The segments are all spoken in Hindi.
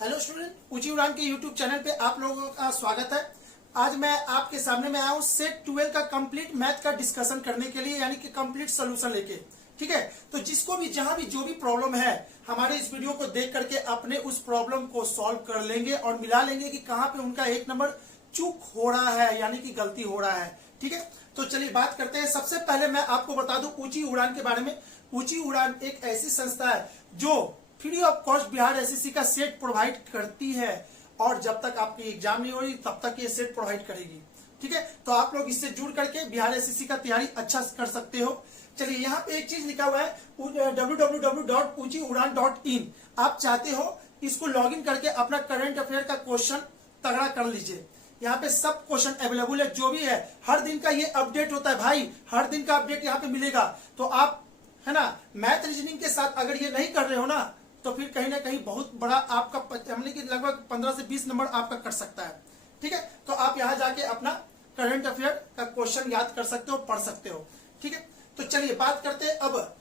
हेलो स्टूडेंट, ऊंची उड़ान के यूट्यूब चैनल पे आप लोगों का स्वागत है। आज मैं आपके सामने में आया हूँ सेट 12 का कंप्लीट मैथ का डिस्कशन करने के लिए, यानी कि कंप्लीट सोल्यूशन लेके। ठीक है, तो जिसको भी जहां भी जो भी प्रॉब्लम है, हमारे इस वीडियो को देख करके अपने उस प्रॉब्लम को सॉल्व कर लेंगे और मिला लेंगे कि कहाँ पे उनका एक नंबर चूक हो रहा है, यानी कि गलती हो रहा है। ठीक है, तो चलिए बात करते हैं। सबसे पहले मैं आपको बता दूं ऊंची उड़ान के बारे में। ऊंची उड़ान एक ऐसी संस्था है जो free of cost Bihar SSC का सेट प्रोवाइड करती है, और जब तक आपकी एग्जाम नहीं हो रही तब तक ये सेट प्रोवाइड करेगी। ठीक है, तो आप लोग इससे जुड़ करके बिहार एसएससी का तैयारी अच्छा कर सकते हो। चलिए, यहाँ पे एक चीज लिखा हुआ है www.uchiudan.in। आप चाहते हो इसको लॉगिन करके अपना करंट अफेयर का क्वेश्चन तगड़ा कर लीजिए। यहाँ पे सब क्वेश्चन अवेलेबल है, जो भी है हर दिन का ये अपडेट होता है भाई, हर दिन का अपडेट यहाँ पे मिलेगा। तो आप है ना, मैथ रीजनिंग के साथ अगर ये नहीं कर रहे हो ना, तो फिर कहीं ना कहीं बहुत बड़ा आपका हमने की लगभग 15 से 20 नंबर आपका कट सकता है। ठीक है, तो आप यहाँ जाके अपना करंट अफेयर का क्वेश्चन याद कर सकते हो, पढ़ सकते हो। ठीक है, तो चलिए बात करते हैं अब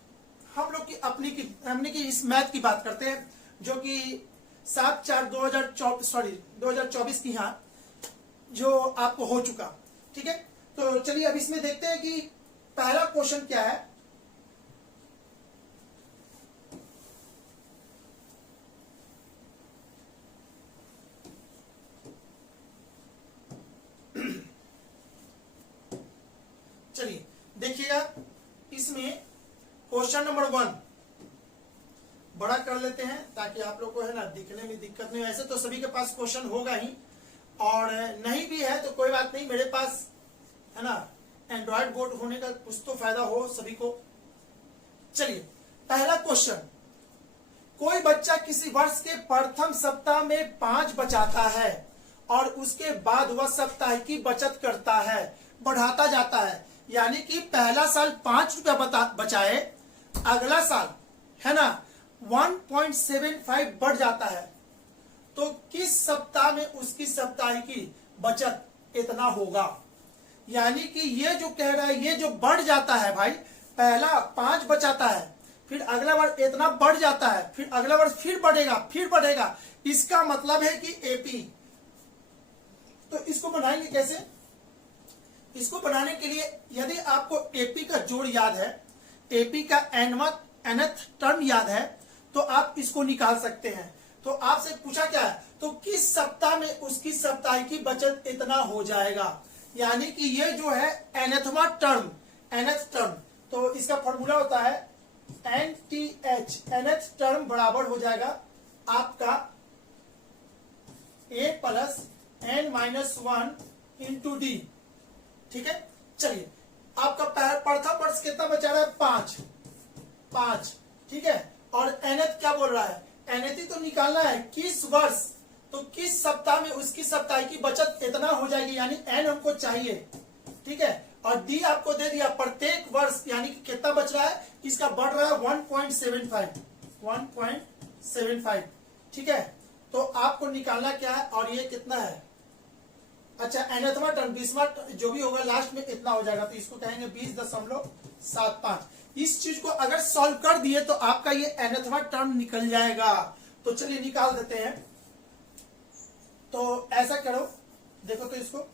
हम लोग की हमने की इस मैथ की बात करते हैं, जो कि 7/4/2024 की यहाँ जो आपको हो चुका। ठीक है, तो चलिए अब इसमें देखते हैं कि पहला क्वेश्चन क्या है। चलिए देखिएगा, इसमें क्वेश्चन नंबर 1 बड़ा कर लेते हैं ताकि आप लोग को है ना दिखने में दिक्कत नहीं हो। ऐसे तो सभी के पास क्वेश्चन होगा ही, और नहीं भी है तो कोई बात नहीं, मेरे पास है ना एंड्रॉइड बोर्ड होने का कुछ तो फायदा हो सभी को। चलिए पहला क्वेश्चन, कोई बच्चा किसी वर्ष के प्रथम सप्ताह में 5 बचाता है और उसके बाद वह सप्ताह की बचत करता है, बढ़ाता जाता है। यानी कि पहला साल 5 रुपया बचाए, अगला साल है ना 1.75 बढ़ जाता है, तो किस सप्ताह में उसकी सप्ताह की बचत इतना होगा। यानी कि ये जो कह रहा है, ये जो बढ़ जाता है भाई, पहला 5 बचाता है, फिर अगला वर्ष इतना बढ़ जाता है, फिर अगला वर्ष फिर बढ़ेगा। इसका मतलब है कि एपी। तो इसको बनाएंगे कैसे? इसको बनाने के लिए यदि आपको एपी का जोड़ याद है, एपी का nth टर्म याद है, तो आप इसको निकाल सकते हैं। तो आपसे पूछा क्या है, तो किस सप्ताह में उसकी सप्ताह की बचत इतना हो जाएगा। यानी कि ये जो है nthवां टर्म, nth टर्म, तो इसका फॉर्मूला होता है NTH, nth टर्म बराबर हो जाएगा आपका a plus n-1 into D. ठीक है, चलिए आपका प्रथम वर्ष कितना बचा रहा है? 5। ठीक है, और nth क्या बोल रहा है? nth तो निकालना है किस वर्ष, तो किस सप्ताह में उसकी सप्ताह की बचत इतना हो जाएगी, यानी n हमको चाहिए। ठीक है, और डी आपको दे दिया प्रत्येक वर्ष, यानी कि कितना बच रहा है, इसका बढ़ रहा है 1.75। ठीक है, तो आपको निकालना क्या है, और ये कितना है? अच्छा, nthवां टर्म 20वां जो भी होगा लास्ट में इतना हो जाएगा, तो इसको कहेंगे 20.75। इस चीज को अगर सॉल्व कर दिए तो आपका ये nthवां टर्म निकल जाएगा। तो चलिए निकाल देते हैं। तो ऐसा करो, देखो तो इसको,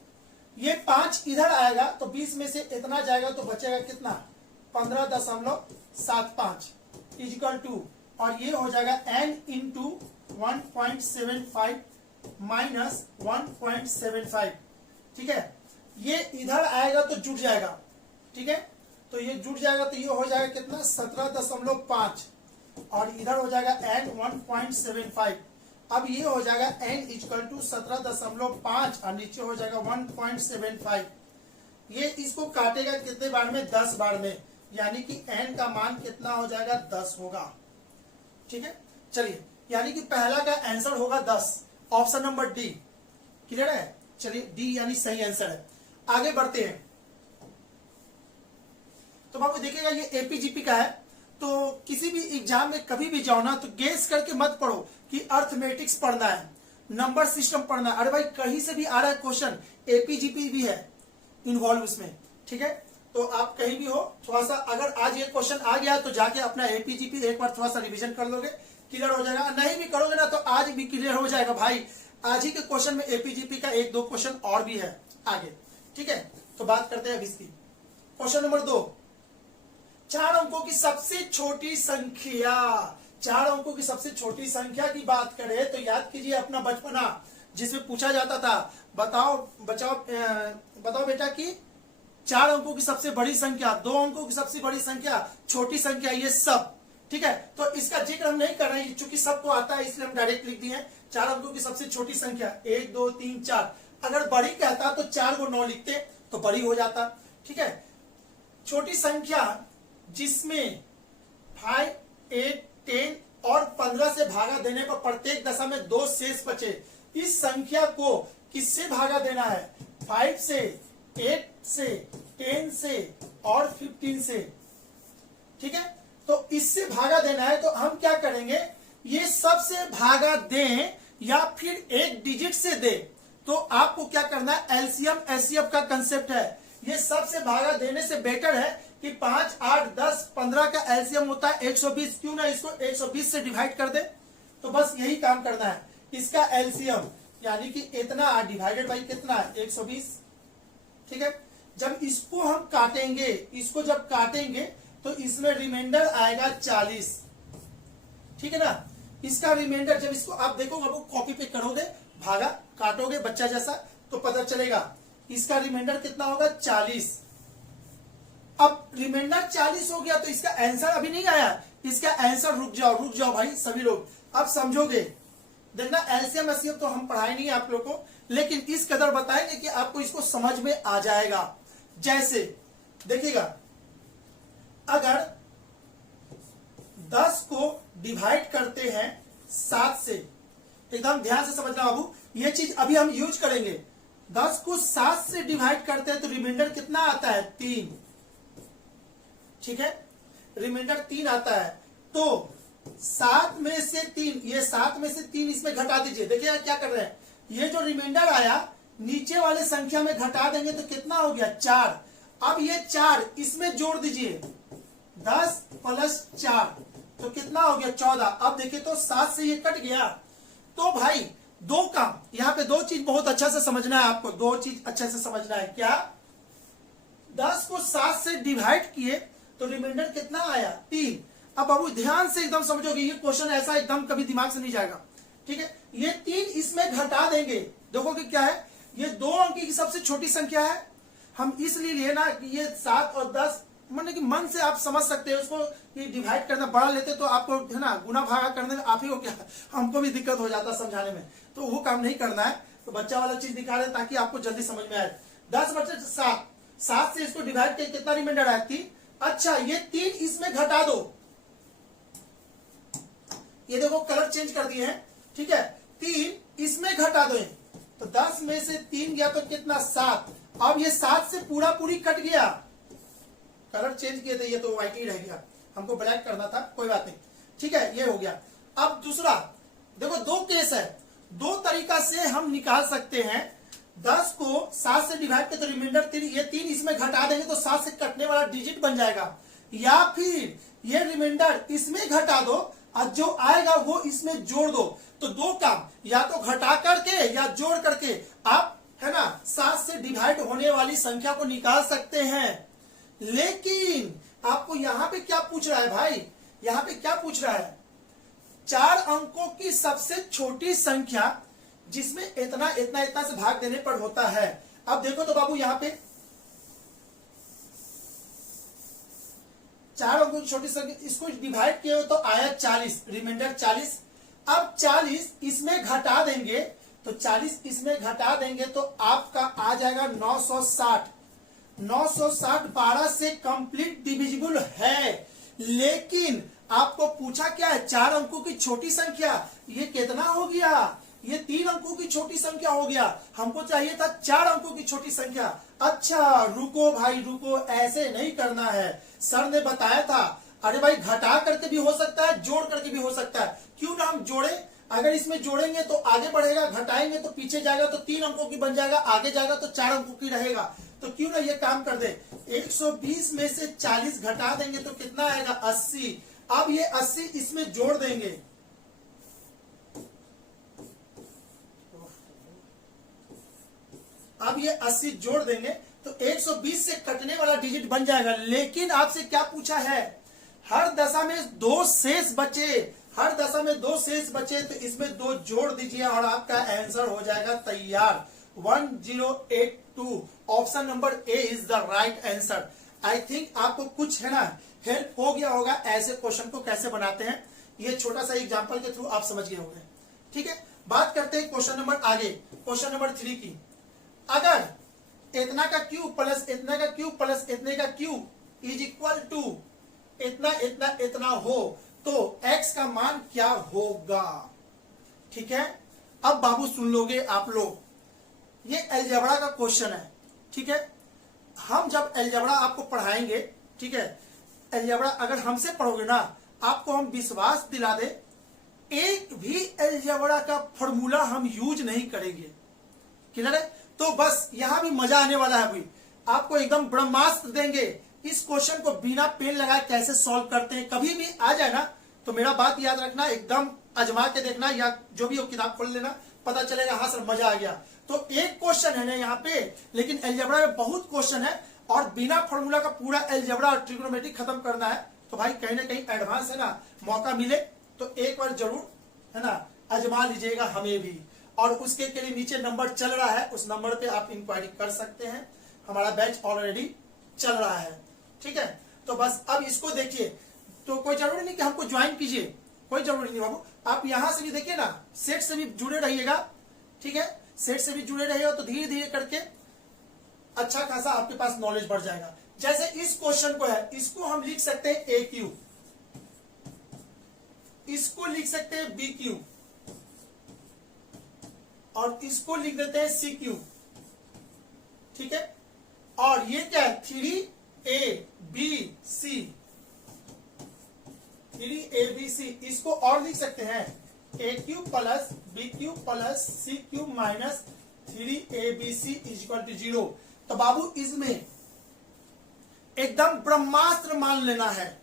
ये 5 इधर आएगा तो 20 में से इतना जाएगा, तो बचेगा कितना? 15.75 इजिकल टू, और ये हो जाएगा n इंटू 1.75 माइनस 1.75। ठीक है, ये इधर आएगा तो जुड़ जाएगा। ठीक है, तो ये जुड़ जाएगा तो ये हो जाएगा कितना? 17.5, और इधर हो जाएगा n 1.75। अब ये हो जाएगा n इक्वल टू 17.5 और नीचे हो जाएगा 1.75। ये इसको काटेगा कितने बार में? 10 बार में, यानी कि n का मान कितना हो जाएगा? 10 होगा। ठीक है, चलिए, यानी कि पहला का आंसर होगा 10, ऑप्शन नंबर डी। क्लियर है? चलिए, डी यानी सही आंसर है। आगे बढ़ते हैं। तो बाबू देखिएगा, ये एपीजीपी का है, तो किसी भी एग्जाम में कभी भी जाओ ना, तो गेस करके मत पढ़ो कि अर्थमेटिक्स पढ़ना है, नंबर सिस्टम पढ़ना है। अरे भाई, कहीं से भी आ रहा है क्वेश्चन, एपीजीपी भी है इन्वॉल्व उसमें। ठीक है, तो आप कहीं भी हो, थोड़ा सा अगर आज ये क्वेश्चन आ गया तो जाके अपना एपीजीपी एक बार थोड़ा सा रिवीजन कर लोगे क्लियर हो जाएगा। नहीं भी करोगे ना तो आज भी क्लियर हो जाएगा भाई। आज ही के क्वेश्चन में एपीजीपी का 1-2 क्वेश्चन और भी है आगे, ठीक है। तो बात करते हैं अब इसकी। क्वेश्चन नंबर 2, 4 अंकों की सबसे छोटी संख्या। 4 अंकों की सबसे छोटी संख्या की बात करें तो याद कीजिए अपना बचपना, जिसमें पूछा जाता था बताओ बेटा कि 4 अंकों की सबसे बड़ी संख्या, 2 अंकों की सबसे बड़ी संख्या, छोटी संख्या, ये सब, ठीक है। तो इसका जिक्र हम नहीं कर रहे हैं चूंकि सबको आता है इसलिए हम डायरेक्ट लिख दिए हैं 4 अंकों की सबसे छोटी संख्या 1 2 3 4। अगर बड़ी कहता तो 4 को 9 लिखते तो बड़ी हो जाता, ठीक है। छोटी संख्या जिसमें 5, 8, 10 और 15 से भागा देने पर प्रत्येक दशा में 2 शेष बचे, इस संख्या को किससे भागा देना है? 5 से, 8 से, 10 से और 15 से, ठीक है। तो इससे भागा देना है तो हम क्या करेंगे, ये सबसे भागा दें या फिर एक डिजिट से दे, तो आपको क्या करना है, एलसीएम एचसीएफ का कंसेप्ट है। ये सबसे भागा देने से बेटर है कि 5, 8, 10, 15 का एलसीएम होता है 120, क्यों ना इसको 120 से डिवाइड कर दे। तो बस यही काम करना है, इसका एलसीएम यानी कि इतना डिवाइडेड बाई कितना है 120, ठीक है। जब इसको हम काटेंगे, इसको जब काटेंगे तो इसमें रिमाइंडर आएगा 40, ठीक है ना। इसका रिमाइंडर जब इसको आप देखोगे, आप कॉपी पे करोगे, भागा काटोगे बच्चा जैसा तो पता चलेगा इसका रिमाइंडर कितना होगा 40। अब रिमाइंडर 40 हो गया तो इसका आंसर अभी नहीं आया, इसका आंसर रुक जाओ भाई सभी लोग, अब समझोगे। देखना एलसीएम एचसीएफ तो हम पढ़ाए नहीं आप लोग को, लेकिन इस कदर बताएंगे कि आपको इसको समझ में आ जाएगा। जैसे देखिएगा, अगर 10 को डिवाइड करते हैं 7 से, एकदम ध्यान से समझना बाबू, ये चीज अभी हम यूज करेंगे। 10 को 7 से डिवाइड करते हैं तो रिमाइंडर कितना आता है 3, ठीक है, रिमाइंडर 3 आता है। तो 7 में से 3, ये 7 में से 3 इसमें घटा दीजिए। देखिए क्या कर रहे हैं, ये जो रिमाइंडर आया नीचे वाले संख्या में घटा देंगे तो कितना हो गया 4। अब ये 4 इसमें जोड़ दीजिए, 10 + 4 तो कितना हो गया 14। अब देखिए तो 7 से ये कट गया। तो भाई दो काम, यहाँ पे 2 चीज बहुत अच्छा से समझना है आपको, 2 चीज अच्छे से समझना है। क्या, 10 को 7 से डिवाइड किए तो रिमाइंडर कितना आया 3। अब बाबू ध्यान से एकदम समझोगे, ये क्वेश्चन ऐसा एकदम कभी दिमाग से नहीं जाएगा, ठीक है। ये 3 इसमें घटा देंगे, देखो कि क्या है, ये 2 अंकी की सबसे छोटी संख्या है। हम इसलिए लिए ना कि ये 7 और 10 मतलब कि मन से आप समझ सकते हैं उसको, कि डिवाइड करना बड़ा लेते तो आपको है ना गुना भागा करने में आप ही को क्या, हमको भी दिक्कत हो जाता समझाने में, तो वो काम नहीं करना है। तो बच्चा वाला चीज दिखा रहे ताकि आपको जल्दी समझ में आए। 10 बचे 7, 7 से इसको डिवाइड करके कितना रिमाइंडर आया 3। अच्छा ये 3 इसमें घटा दो, ये देखो कलर चेंज कर दिए हैं, ठीक है। 3 इसमें घटा दो, तो 10 में से 3 गया तो कितना 7। अब ये 7 से पूरा पूरी कट गया, कलर चेंज किए थे, ये तो व्हाइट ही रह गया, हमको ब्लैक करना था, कोई बात नहीं, ठीक है, ये हो गया। अब दूसरा देखो, 2 केस है, 2 तरीका से हम निकाल सकते हैं। 10 को 7 से डिवाइड करते तो रिमाइंडर 3, ये 3 इसमें घटा देंगे तो 7 से कटने वाला डिजिट बन जाएगा, या फिर ये रिमाइंडर इसमें घटा दो और जो आएगा वो इसमें जोड़ दो। तो 2 काम, या तो घटा करके या जोड़ करके आप है ना 7 से डिवाइड होने वाली संख्या को निकाल सकते हैं। लेकिन आपको यहां पे क्या पूछ रहा है भाई, यहां पे क्या पूछ रहा है, 4 अंकों की सबसे छोटी संख्या जिसमें इतना इतना इतना से भाग देने पर होता है। अब देखो तो बाबू यहां पे 4 अंकों की छोटी संख्या, इसको डिवाइड किए तो आया 40, रिमाइंडर 40। अब 40 इसमें घटा देंगे तो 40 इसमें घटा देंगे तो आपका आ जाएगा 960। 960 12 से कंप्लीट डिविजिबल है, लेकिन आपको पूछा क्या है, 4 अंकों की छोटी संख्या, ये कितना हो गया, ये 3 अंकों की छोटी संख्या हो गया, हमको चाहिए था 4 अंकों की छोटी संख्या। अच्छा रुको भाई रुको, ऐसे नहीं करना है, सर ने बताया था। अरे भाई घटा करके भी हो सकता है, जोड़ करके भी हो सकता है, क्यों ना हम जोड़े, अगर इसमें जोड़ेंगे तो आगे बढ़ेगा, घटाएंगे तो पीछे जाएगा तो 3 अंकों की बन जाएगा, आगे जाएगा तो 4 अंकों की रहेगा। तो क्यों ना ये काम कर दे, 120 में से 40 घटा देंगे तो कितना आएगा 80। अब ये 80 इसमें जोड़ देंगे, अब ये 80 जोड़ देंगे तो 120 से कटने वाला डिजिट बन जाएगा। लेकिन आपसे क्या पूछा है, हर दशा में 2 शेष बचे, हर दशा में 2 शेष बचे, तो इसमें 2 जोड़ दीजिए और आपका आंसर हो जाएगा तैयार 1082। Option number A is the right answer. I think आपको कुछ है ना हेल्प हो गया होगा ऐसे क्वेश्चन को कैसे बनाते हैं, ये छोटा सा एग्जांपल के थ्रू आप समझ गए होंगे। ठीक है, बात करते हैं क्वेश्चन नंबर आगे, क्वेश्चन नंबर 3 की। अगर इतना का क्यूब प्लस इतना का क्यूब प्लस इतने का क्यूब इज इक्वल टू इतना इतना इतना हो तो x का मान क्या होगा। ठीक है, अब बाबू सुन लोगे आप लोग, ये अलजेब्रा का क्वेश्चन है। ठीक है, हम जब अलजेब्रा आपको पढ़ाएंगे, ठीक है, अलजेब्रा अगर हमसे पढ़ोगे ना, आपको हम विश्वास दिला दे एक भी अलजेब्रा का फॉर्मूला हम यूज नहीं करेंगे। क्लियर है, तो बस यहां भी मजा आने वाला है। अभी आपको एकदम ब्रह्मास्त्र देंगे, इस क्वेश्चन को बिना पेन लगाए कैसे सॉल्व करते हैं। कभी भी आ जाए ना तो मेरा बात याद रखना, एकदम अजमा के देखना, या जो भी हो किताब खोल लेना, पता चलेगा हाँ सर मजा आ गया। तो एक क्वेश्चन है ना यहाँ पे, लेकिन अलजेब्रा में बहुत क्वेश्चन है और बिना फॉर्मूला का पूरा अलजेब्रा और ट्रिग्नोमेट्री खत्म करना है। तो भाई कहीं ना कहीं एडवांस है ना, मौका मिले तो एक बार जरूर है ना आजमा लीजिएगा हमें भी। और उसके के लिए नीचे नंबर चल रहा है, उस नंबर पे आप इंक्वायरी कर सकते हैं, हमारा बैच ऑलरेडी चल रहा है। ठीक है, तो बस अब इसको देखिए, तो कोई जरूरी नहीं कि हमको ज्वाइन कीजिए, कोई जरूरी नहीं बाबू, आप यहां से भी देखिए ना, सेट से भी जुड़े रहिएगा। ठीक है, सेट से भी जुड़े रहिएगा तो धीरे धीरे करके अच्छा खासा आपके पास नॉलेज बढ़ जाएगा। जैसे इस क्वेश्चन को है, इसको हम लिख सकते हैं ए क्यू, इसको लिख सकते हैं बी क्यू, और इसको लिख देते हैं सी क्यू। ठीक है, और ये क्या है 3ABC, 3ABC, इसको और लिख सकते हैं A cube plus B cube plus C cube minus 3ABC is equal to 0। तो बाबू इसमें एकदम ब्रह्मास्त्र मान लेना है,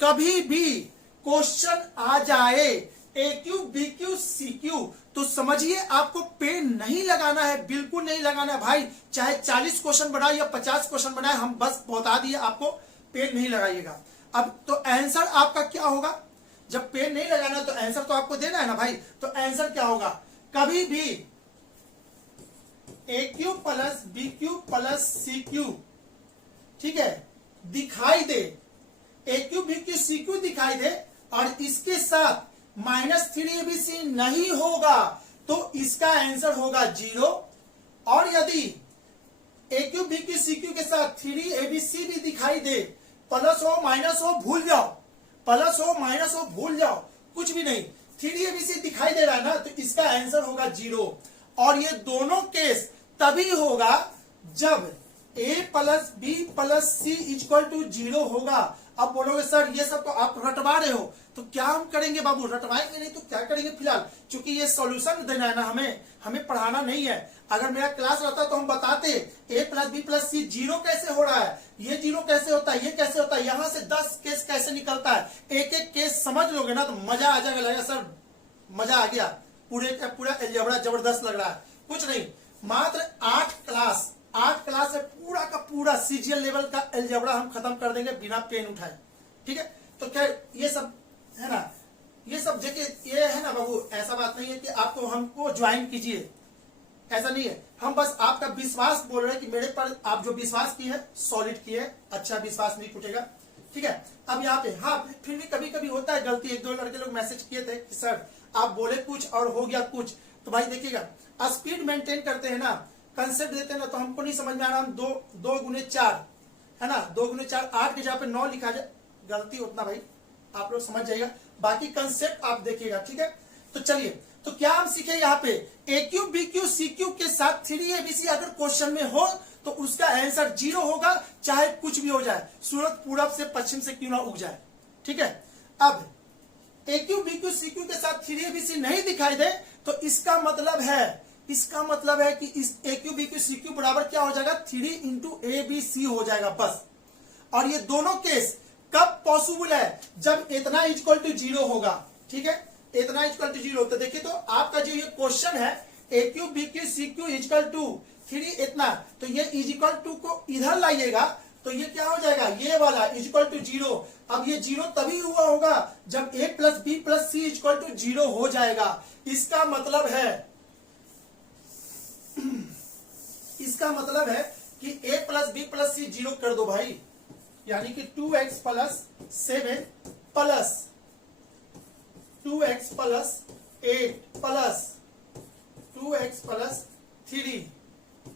कभी भी क्वेश्चन आ जाए A cube B cube C cube तो समझिए आपको पेन नहीं लगाना है, बिल्कुल नहीं लगाना है भाई। चाहे 40 क्वेश्चन बनाए या 50 क्वेश्चन बनाए, हम बस बता दिए आपको, पेन नहीं लगाइएगा। अब तो आंसर आपका क्या होगा, जब पेन नहीं लगाना तो आंसर तो आपको देना है ना भाई। तो आंसर क्या होगा, कभी भी A cube plus B cube plus C cube, ठीक है, दिखाई दे, A cube B cube C cube दिखाई दे और इसके साथ -3ABC नहीं होगा तो इसका आंसर होगा 0। और यदि A cube B cube C cube के साथ 3ABC भी दिखाई दे, प्लस हो माइनस हो भूल जाओ, प्लस हो माइनस हो भूल जाओ, कुछ भी नहीं, 3ABC दिखाई दे रहा है ना तो इसका आंसर होगा 0। और ये दोनों केस तभी होगा जब a plus B plus C equal to 0 होगा। अब बोलोगे सर ये सब तो आप रटवा रहे हो, तो क्या हम करेंगे बाबू, रटवाएंगे नहीं तो क्या करेंगे फिलहाल, क्योंकि ये सॉल्यूशन देना है ना हमें पढ़ाना नहीं है। अगर मेरा क्लास रहता तो हम बताते a plus B plus C 0 कैसे हो रहा है, ये 0 कैसे होता है, ये कैसे होता है, यहां से 10 केस कैसे निकलता है, एक एक केस समझ लोगे ना तो मजा आ जाएगा, लगेगा सर मजा आ गया, पूरे का पूरा अलजेब्रा जबरदस्त लग रहा है। कुछ नहीं, मात्र 8 क्लास है, पूरा का पूरा सीजीएल लेवल का अलजेब्रा हम खत्म कर देंगे बिना पेन उठाए। ठीक है, तो क्या ये सब है ना, ये सब देखिए ये है ना बाबू, ऐसा बात नहीं है कि आपको हमको ज्वाइन कीजिए, ऐसा नहीं है, हम बस आपका विश्वास बोल रहे हैं कि मेरे पर आप जो विश्वास किए है सॉलिड किए है, अच्छा विश्वास नहीं टूटेगा। ठीक है, अब यहाँ पे हाँ फिर भी कभी कभी होता है गलती, 1-2 लड़के लोग मैसेज किए थे कि सर आप बोले कुछ और हो गया कुछ। तो भाई देखिएगा, स्पीड मेंटेन करते हैं ना, कंसेप्ट देते हैं ना, तो हमको नहीं समझ में आ रहा, हम 2 गुने 4 है ना, 2 गुने 4 8 के जहाँ पे 9 लिखा जाए, गलती उतना भाई आप लोग समझ जाइएगा, बाकी कंसेप्ट आप देखिएगा। ठीक है, तो चलिए, तो क्या हम सीखे यहाँ पे A cube B cube C cube के साथ 3ABC अगर क्वेश्चन में हो तो उसका आंसर 0 होगा, चाहे कुछ भी हो जाए, सूरज पूरब से पश्चिम से क्यों ना उग जाए। ठीक है, अब A cube B cube C cube के साथ 3ABC नहीं दिखाई दे तो इसका मतलब है कि इस A cube B cube C cube बराबर क्या हो जाएगा, 3 into ABC हो जाएगा बस। और ये दोनों केस कब पॉसिबल है, जब इतना इक्वल टू 0 होगा। ठीक है, इतना इक्वल टू 0, तो देखिए तो आपका जो ये क्वेश्चन है A cube B cube C cube is equal to 3 इतना, तो ये इजकल टू को इधर लाइएगा तो ये क्या हो जाएगा, ये वाला इजकल टू 0। अब ये 0 तभी हुआ होगा जब a plus B plus C equal to 0 हो जाएगा। इसका मतलब है कि a plus B plus C 0 कर दो भाई, यानी कि 2x plus 7 plus 2x plus 8 plus 2x plus 3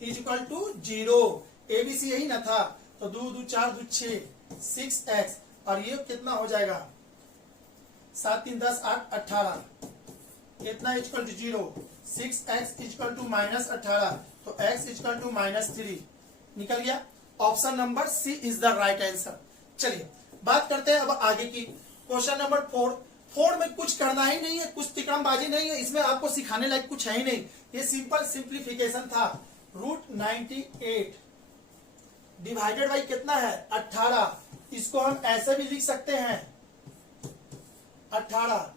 equal to 0। ABC यही ना था, तो 2 2 4 2 6 6x, और ये कितना हो जाएगा 7 3 10 8 18, इतना is equal to 0। 6x is equal to -18, तो x इजकल टू -3 निकल गया। Option number C is the right answer. चलिए बात करते हैं अब आगे की। क्वेश्चन नंबर 4 में कुछ करना ही नहीं है, कुछ तिकड़मबाजी नहीं है, इसमें आपको सिखाने लायक कुछ है ही नहीं, ये सिंपल सिंप्लीफिकेशन था। √98 डिवाइडेड बाई कितना है 18, इसको हम ऐसे भी लिख सकते हैं 18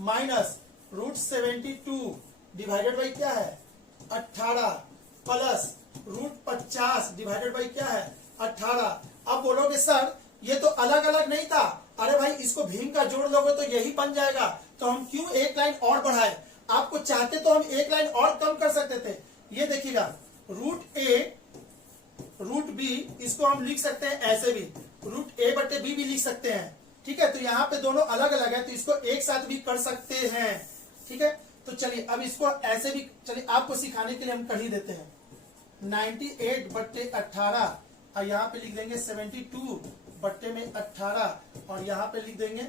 माइनस √72 डिवाइडेड बाई क्या है 18 प्लस √50 डिवाइडेड बाई क्या है 18। अब बोलोगे सर ये तो अलग अलग नहीं था, अरे भाई इसको भीम का जोड़ लोगे तो यही बन जाएगा, तो हम क्यों एक लाइन और बढ़ाए, आपको चाहते तो हम एक लाइन और कम कर सकते थे। ये देखिएगा √a √b इसको हम लिख सकते हैं ऐसे भी, √a/b भी लिख सकते हैं, ठीक है। तो यहाँ पे दोनों अलग अलग है तो इसको एक साथ भी कर सकते हैं, ठीक है। तो चलिए अब इसको ऐसे भी, चलिए आपको सिखाने के लिए हम कर ही देते हैं। 98/18 और यहाँ पे लिख देंगे 72/18 और यहाँ पे लिख देंगे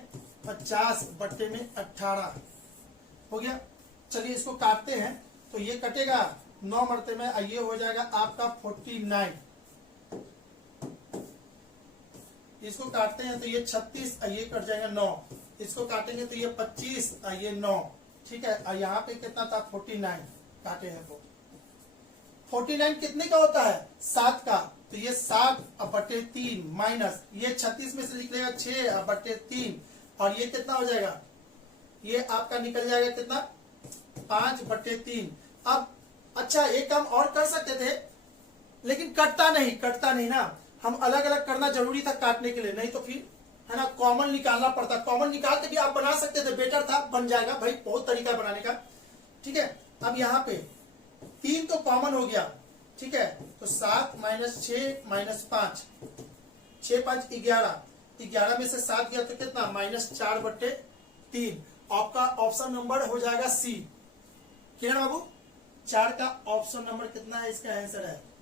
50/18 हो गया। चलिए इसको काटते हैं तो ये कटेगा 9 मरते में, ये हो जाएगा आपका 49। इसको काटते हैं तो ये 36, ये कट जाएगा 9, इसको काटेंगे तो ये 25, ये 9, ठीक है। और यहाँ पे कितना था 49 काटे हैं वो। 49 कितने का होता है 7 का, तो ये 7/3 माइनस ये 36 में से लिख लेगा 6/3 और ये कितना हो जाएगा, ये आपका निकल जाएगा कितना 5/3। अब अच्छा एक काम और कर सकते थे लेकिन कटता नहीं ना, हम अलग अलग करना जरूरी था काटने के लिए, नहीं तो फिर है ना कॉमन निकालना पड़ता। कॉमन निकाल के भी आप बना सकते थे, बेटर था, बन जाएगा भाई, बहुत तरीका बनाने का, ठीक है। अब यहाँ पे 3 तो कॉमन हो गया, ठीक है, तो 7 - 6 - 5 6 5 11 में से 7 गया तो कितना -4/3। आपका ऑप्शन नंबर हो जाएगा सी। किरण बाबू 4 का ऑप्शन नंबर कितना है, इसका आंसर है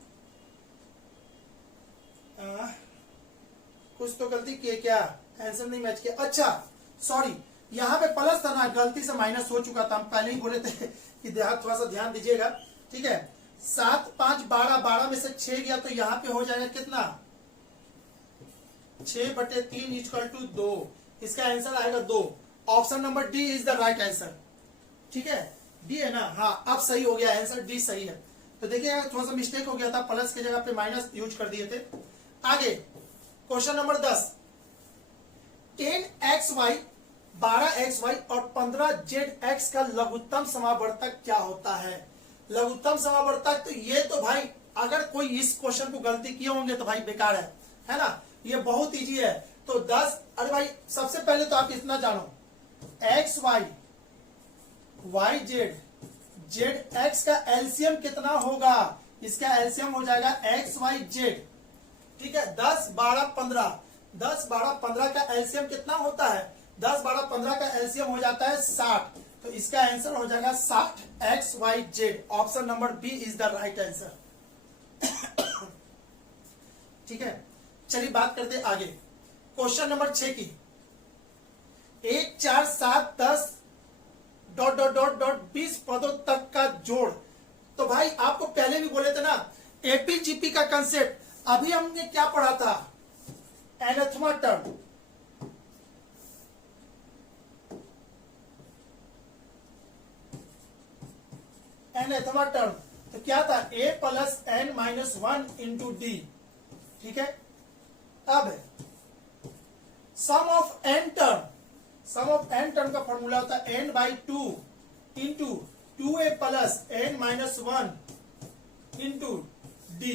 कुछ तो गलती किए क्या, आंसर नहीं मैच किया। अच्छा सॉरी, यहाँ पे प्लस था ना, गलती से माइनस हो चुका था, हम पहले ही बोले थे कि थोड़ा सा ध्यान दीजिएगा, ठीक है। 7 5 12 में से 6 गया तो यहाँ पे हो जाएगा कितना 6/3 इक्वल टू 2, इसका आंसर आएगा 2। Option number D is the right answer, ठीक है। डी है ना, हाँ अब सही हो गया, आंसर डी सही है। तो देखिए थोड़ा सा मिस्टेक हो गया था, प्लस की जगह पे माइनस यूज कर दिए थे। आगे क्वेश्चन नंबर 10, 10xy 12xy और 15zx का लघुत्तम समावर्तक क्या होता है। लघुत्तम समावर्तक, तो ये तो भाई अगर कोई इस क्वेश्चन को गलती किए होंगे तो भाई बेकार है ना, ये बहुत इजी है। तो 10, अरे भाई सबसे पहले तो आप इतना जानो xy yz zx का एलसीएम कितना होगा, इसका एलसीएम हो जाएगा xyz, ठीक है। 10 12 15 10 12 15 का एलसीएम कितना होता है, 10 12 15 का एलसीएम हो जाता है 60, तो इसका आंसर हो जाएगा 60xyz। Option number B is the right answer, ठीक है। चलिए बात करते हैं आगे क्वेश्चन नंबर 6 की। 1 4 7 10 ... 20 पदों तक का जोड़। तो भाई आपको पहले भी बोले थे ना एपीजीपी का कंसेप्ट, अभी हमने क्या पढ़ा था एनाथमा टर्म, एनाथमा टर्म तो क्या था a + n - 1 × d, ठीक है। अब सम ऑफ n टर्म का फॉर्मूला होता है n/2 × 2a plus n minus 1 into D,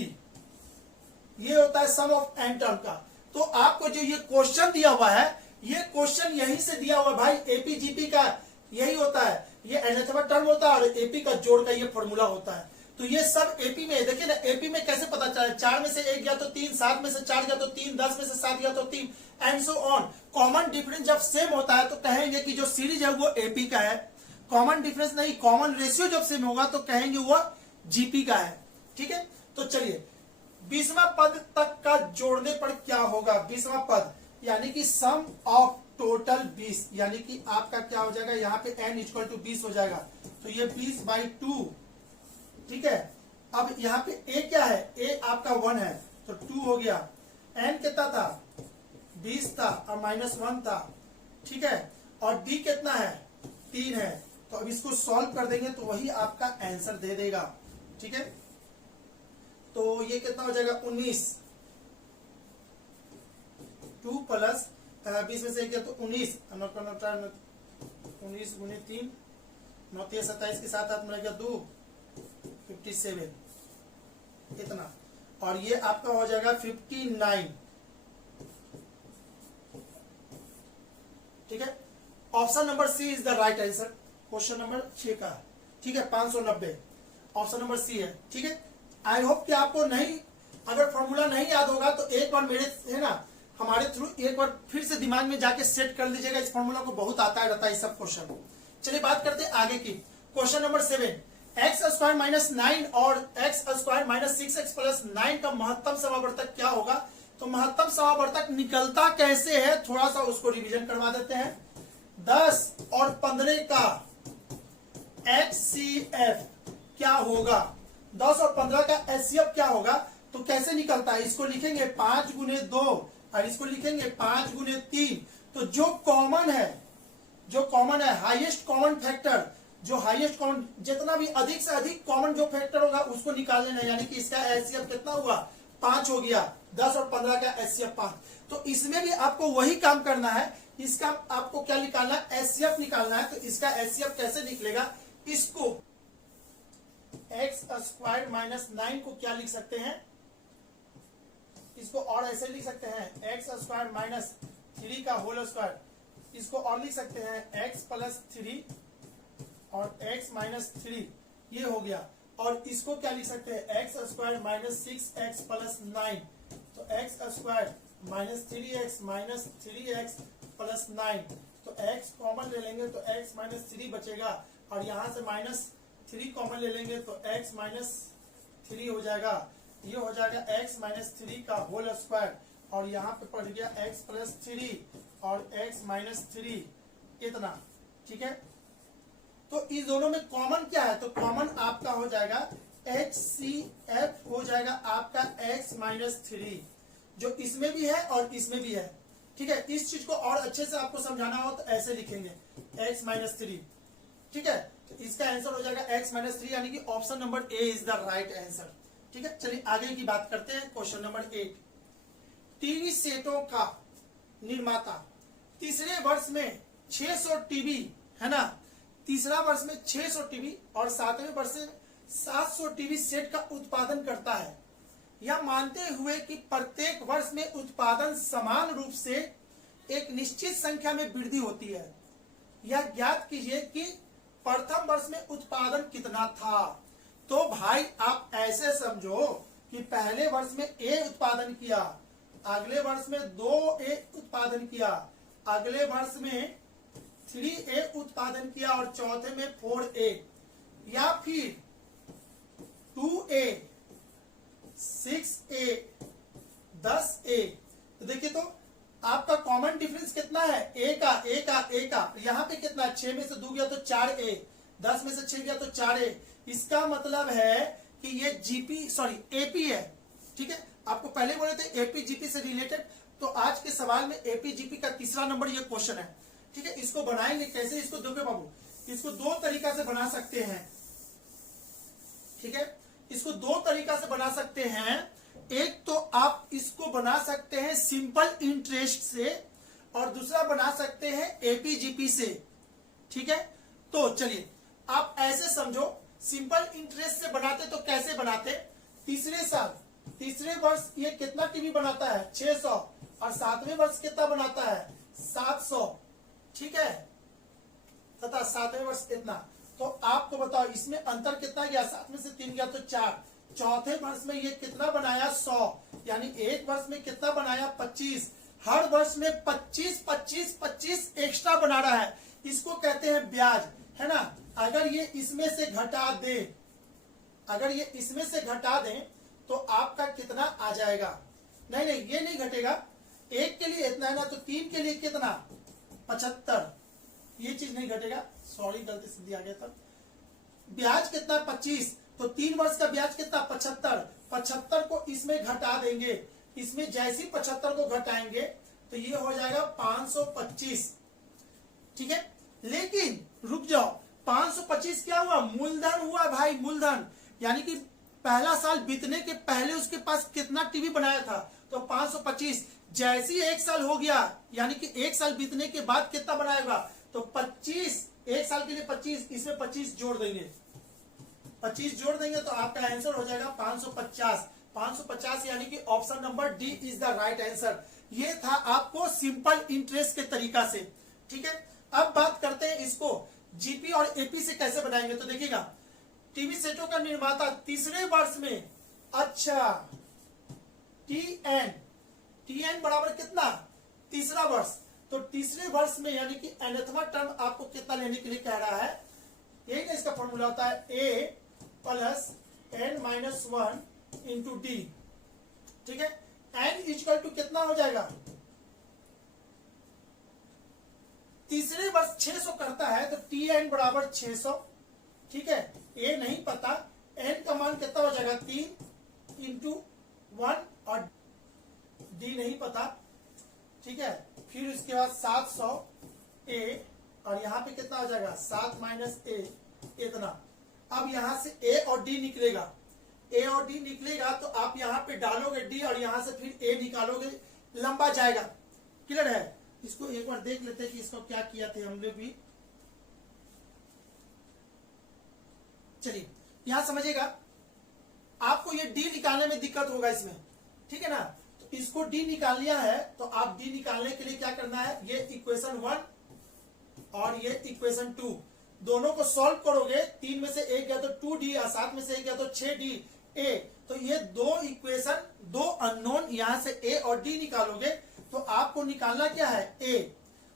ये होता है सम ऑफ n टर्म का। तो आपको जो ये क्वेश्चन दिया हुआ है, ये क्वेश्चन यहीं से दिया हुआ है भाई, एपीजीपी का यही होता है, ये nthवां टर्म होता है और एपी का जोड़ का ये फॉर्मूला होता है। तो ये सब एपी में, देखिए ना एपी में कैसे पता चला, 4 में से 1 गया तो 3, 7 में से 4 गया तो 3, 10 में से 7 गया तो 3 and so on. Common difference जब सेम होता है तो कहेंगे कि जो सीरीज है वो एपी का है। कॉमन डिफरेंस नहीं, कॉमन रेशियो जब सेम होगा तो कहेंगे वो जीपी का है। ठीक है, तो चलिए 20वां पद तक का जोड़ने पर क्या होगा, 20वां पद यानी कि सम ऑफ टोटल 20, यानी कि आपका क्या हो जाएगा, यहाँ पे n इक्वल टू 20 हो जाएगा, तो ये 20/2। ठीक है, अब यहाँ पे a क्या है, a आपका 1 है तो 2 हो गया, n कितना था 20 था और -1 था। ठीक है, और d कितना है 3 है, तो अब इसको सॉल्व कर देंगे तो वही आपका आंसर दे देगा। ठीक है, तो ये कितना हो जाएगा 19, 2 प्लस 20 में से 1 तो 19, 19 गुने 3, 9 27 के साथ हाथ मिला 2, 57 इतना, और ये आपका हो जाएगा 59। ठीक है, option number C is the right answer, question number 6 का। ठीक है, 590 ऑप्शन नंबर सी है। ठीक है, आई होप कि आपको नहीं, अगर फॉर्मूला नहीं याद होगा तो एक बार मेरे है ना हमारे थ्रू एक बार फिर से दिमाग में जाके सेट कर लीजिएगा, इस फॉर्मूला को बहुत आता है रहता है सब क्वेश्चन। चलिए बात करते हैं आगे की, क्वेश्चन नंबर 7, x² माइनस 9 और x² माइनस 6x प्लस 9 का महत्तम समावर्तक क्या होगा। तो महत्तम समावर्तक निकलता कैसे है, थोड़ा सा उसको रिवीजन करवा देते हैं। 10 और 15 का HCF क्या होगा, 10 और 15 का HCF क्या होगा, तो कैसे निकलता है, इसको लिखेंगे 5 गुने 2 और इसको लिखेंगे 5 गुने 3। तो जो कॉमन है हाईएस्ट कॉमन फैक्टर, जो हाईएस्ट कॉमन, जितना भी अधिक से अधिक कॉमन जो फैक्टर होगा उसको निकाल लेना है, यानी कि इसका HCF कितना हुआ 5 हो गया, 10 और 15 का HCF 5। तो इसमें भी आपको वही काम करना है, इसका आपको क्या निकालना है, HCF निकालना है। तो इसका HCF कैसे निकलेगा, इसको x² माइनस 9 को क्या लिख सकते हैं, इसको और ऐसे लिख सकते हैं x² माइनस 3 का होल स्क्वायर, इसको और लिख सकते हैं x प्लस 3 और x माइनस 3, ये हो गया। और इसको क्या लिख सकते हैं x² माइनस 6x प्लस 9, तो x² minus 3x minus 3x plus 9, तो x कॉमन ले लेंगे तो x माइनस 3 बचेगा, और यहां से -3 कॉमन ले लेंगे तो x माइनस 3 हो जाएगा, ये हो जाएगा x माइनस 3 का होल स्क्वायर, और यहाँ पे पड़ गया x प्लस 3 और x माइनस 3 इतना। ठीक है, तो इस दोनों में कॉमन क्या है, तो कॉमन आपका हो जाएगा HCF हो जाएगा आपका x माइनस 3, जो इसमें भी है और इसमें भी है। ठीक है, इस चीज को और अच्छे से आपको समझाना हो तो ऐसे लिखेंगे x माइनस 3। ठीक है, तो इसका आंसर हो जाएगा x माइनस 3, यानी कि option number A is the right answer. ठीक है, चलिए आगे की बात करते हैं, क्वेश्चन नंबर 8, टीवी सेटों का निर्माता तीसरे वर्ष में 600 टीवी है ना, तीसरा वर्ष में 600 टीवी और 7वें वर्ष में 700 टीवी सेट का उत्पादन करता है, यह मानते हुए कि प्रत्येक वर्ष में उत्पादन समान रूप से एक निश्चित संख्या में वृद्धि होती है। यह ज्ञात कीजिए कि प्रथम वर्ष में उत्पादन कितना था। तो भाई आप ऐसे समझो कि पहले वर्ष में A उत्पादन किया, अगले वर्ष में 2A उत्पादन किया, अगले वर्ष में 3A उत्पादन किया और चौथे में 4A, या फिर 2A 6A 10A। तो देखिए तो आपका कॉमन डिफरेंस कितना है, A का यहाँ पे कितना, 6 में से 2 गया तो 4A, 10 में से 6 गया तो 4A। इसका मतलब है कि ये AP है। ठीक है, आपको पहले बोले थे AP GP से रिलेटेड, तो आज के सवाल में AP GP का तीसरा नंबर ये क्वेश्चन है। ठीक है, इसको बनाएंगे कैसे, इसको देखो बाबू, इसको 2 तरीका से बना सकते हैं। ठीक है, इसको 2 तरीका से बना सकते हैं। एक तो आप इसको बना सकते हैं सिंपल इंटरेस्ट से, और दूसरा बना सकते हैं AP GP से। ठीक है, तो चलिए आप ऐसे समझो, सिंपल इंटरेस्ट से बनाते तो कैसे बनाते, तीसरे साल तीसरे वर्ष ये कितना टीवी बनाता है 600, और 7वें वर्ष कितना बनाता है 700, ठीक है, तथा 7वें वर्ष कितना। तो आपको बताओ इसमें अंतर कितना गया, 7 में से 3 गया तो 4, चौथे वर्ष में ये कितना बनाया 100, यानी एक वर्ष में कितना बनाया 25, हर वर्ष में 25 25 25 एक्स्ट्रा बना रहा है, इसको कहते हैं ब्याज, है ना। अगर ये इसमें से घटा दे, अगर ये इसमें से घटा दें तो आपका कितना आ जाएगा, नहीं ये नहीं घटेगा, एक के लिए इतना है ना, तो 3 के लिए कितना 75, ये चीज नहीं घटेगा, सॉरी गलती से दिया गया था। ब्याज कितना 25, तो 3 वर्ष का ब्याज कितना 75, 75 को इसमें घटा देंगे, इसमें जैसी 75 को घटाएंगे तो ये हो जाएगा 525, ठीक है। लेकिन रुक जाओ, 525 क्या हुआ, मूलधन हुआ भाई, मूलधन, यानी कि पहला साल बीतने के पहले उसके पास कितना टीवी बनाया था, तो 525, जैसे ही एक साल हो गया, यानी कि एक साल बीतने के बाद कितना बनाएगा, तो 25, एक साल के लिए 25, इसमें 25 जोड़ देंगे, 25 जोड़ देंगे तो आपका आंसर हो जाएगा 550, 550 यानी कि option number D is the right answer. ये था आपको सिंपल इंटरेस्ट के तरीका से, ठीक है। अब बात करते हैं इसको जीपी और एपी से कैसे बनाएंगे, तो देखिएगा टीवी सेटों का निर्माता तीसरे वर्ष में, अच्छा टीएन बराबर कितना, तीसरा वर्ष, तो तीसरे वर्ष में यानी कि nthवां टर्म आपको कितना लेने के लिए कह रहा है, यही ना इसका फॉर्मूला होता है a plus n-1 into D, ठीक है। n इक्वल टू कितना हो जाएगा, तीसरे वर्ष 600 करता है तो tn बराबर 600, ठीक है। ए नहीं पता, n का मान कितना हो जाएगा 3 इंटू 1, और डी नहीं पता, ठीक है। फिर उसके बाद 700 ए, और यहाँ पे कितना हो जाएगा 7 माइनस ए, इतना। अब यहां से ए और डी निकलेगा, ए और डी निकलेगा तो आप यहाँ पे डालोगे डी, और यहां से फिर ए निकालोगे, लंबा जाएगा, क्लियर है। इसको एक बार देख लेते हैं कि इसको क्या किया थे हम लोग भी, चलिए यहां समझिएगा, आपको ये डी निकालने में दिक्कत होगा इसमें, ठीक है ना। तो इसको डी निकाल लिया है, तो आप डी निकालने के लिए क्या करना है, ये इक्वेशन 1 और ये इक्वेशन 2 दोनों को सॉल्व करोगे, 3 में से 1 गया तो 2d, और 7 में से 1 गया तो 6d a, तो ये दो इक्वेशन, दो अननोन, यहां से a और d निकालोगे तो आपको निकालना क्या है a,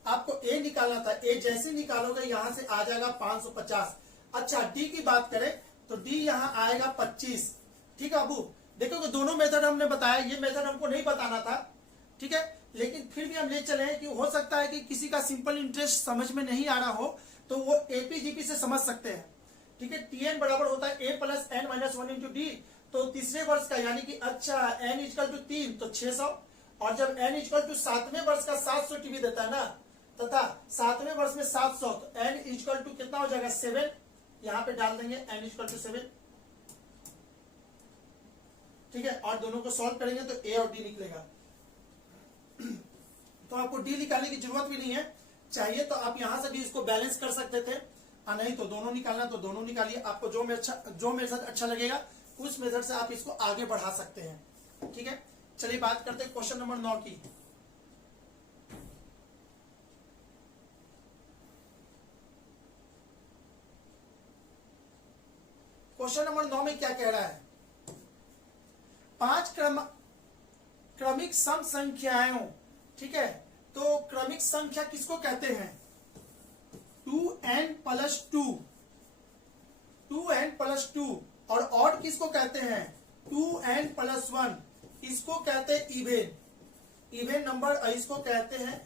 आपको a निकालना था, a जैसे निकालोगे यहां से आ जाएगा 550। अच्छा d की बात करें तो d यहाँ आएगा 25, ठीक है। अबू देखो दोनों मेथड हमने बताया, ये मेथड हमको नहीं बताना था, ठीक है, लेकिन फिर भी हम ले चले हैं कि हो सकता है कि किसी का सिंपल इंटरेस्ट समझ में नहीं आ रहा हो तो वो एपीजीपी से समझ सकते हैं, ठीक है। टीएन बराबर होता है A plus N minus 1 into D, तो तीसरे वर्ष का यानी कि अच्छा एन इक्वल टू 3 तो 600, और जब एन इक्वल टू 7वें वर्ष का 700 टीवी देता है ना, तथा 7वें वर्ष में 700, तो एन इक्वल टू कितना हो जाएगा 7, यहाँ पे डाल देंगे एन इक्वल टू 7, ठीक है। और दोनों को सॉल्व करेंगे तो ए और डी निकलेगा। तो आपको डी निकालने की जरूरत भी नहीं है, चाहिए तो आप यहां से भी इसको बैलेंस कर सकते थे, और नहीं तो दोनों निकालना तो दोनों निकालिए, आपको जो मेथड अच्छा लगेगा उस मेथड से आप इसको आगे बढ़ा सकते हैं, ठीक है। चलिए बात करते हैं क्वेश्चन नंबर 9 की। क्वेश्चन नंबर 9 में क्या कह रहा है, 5 क्रमिक सम संख्याओं, ठीक है। तो क्रमिक संख्या किसको कहते हैं, 2n प्लस 2, 2n प्लस 2, और ऑड किसको कहते हैं 2n प्लस 1, इसको कहते हैं इवेन नंबर, और इसको कहते हैं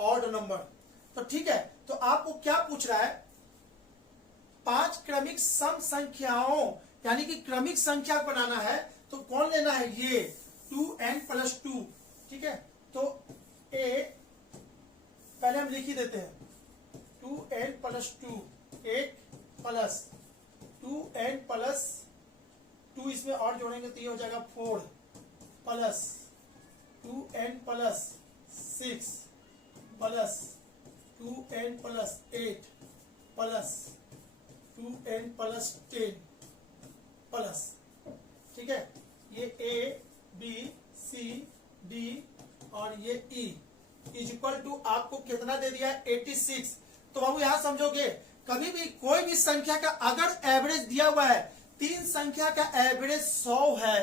ऑड नंबर। तो ठीक है, तो आपको क्या पूछ रहा है, 5 क्रमिक सम संख्याओं, यानी कि क्रमिक संख्या बनाना है, तो कौन लेना है, ये 2n प्लस 2, ठीक है। तो ए पहले हम लिख ही देते हैं, 2n plus 2, 1 plus 2n plus 2, इसमें और जोड़ेंगे तो ये हो जाएगा 4 plus 2n plus 6 plus 2n plus 8 plus 2n plus 10 plus, ठीक है, ये ए बी सी डी और ये ई इज इक्वल टू आपको कितना दे दिया 86। तो बाबू यहां समझोगे, कभी भी कोई भी संख्या का अगर एवरेज दिया हुआ है, तीन संख्या का एवरेज 100 है,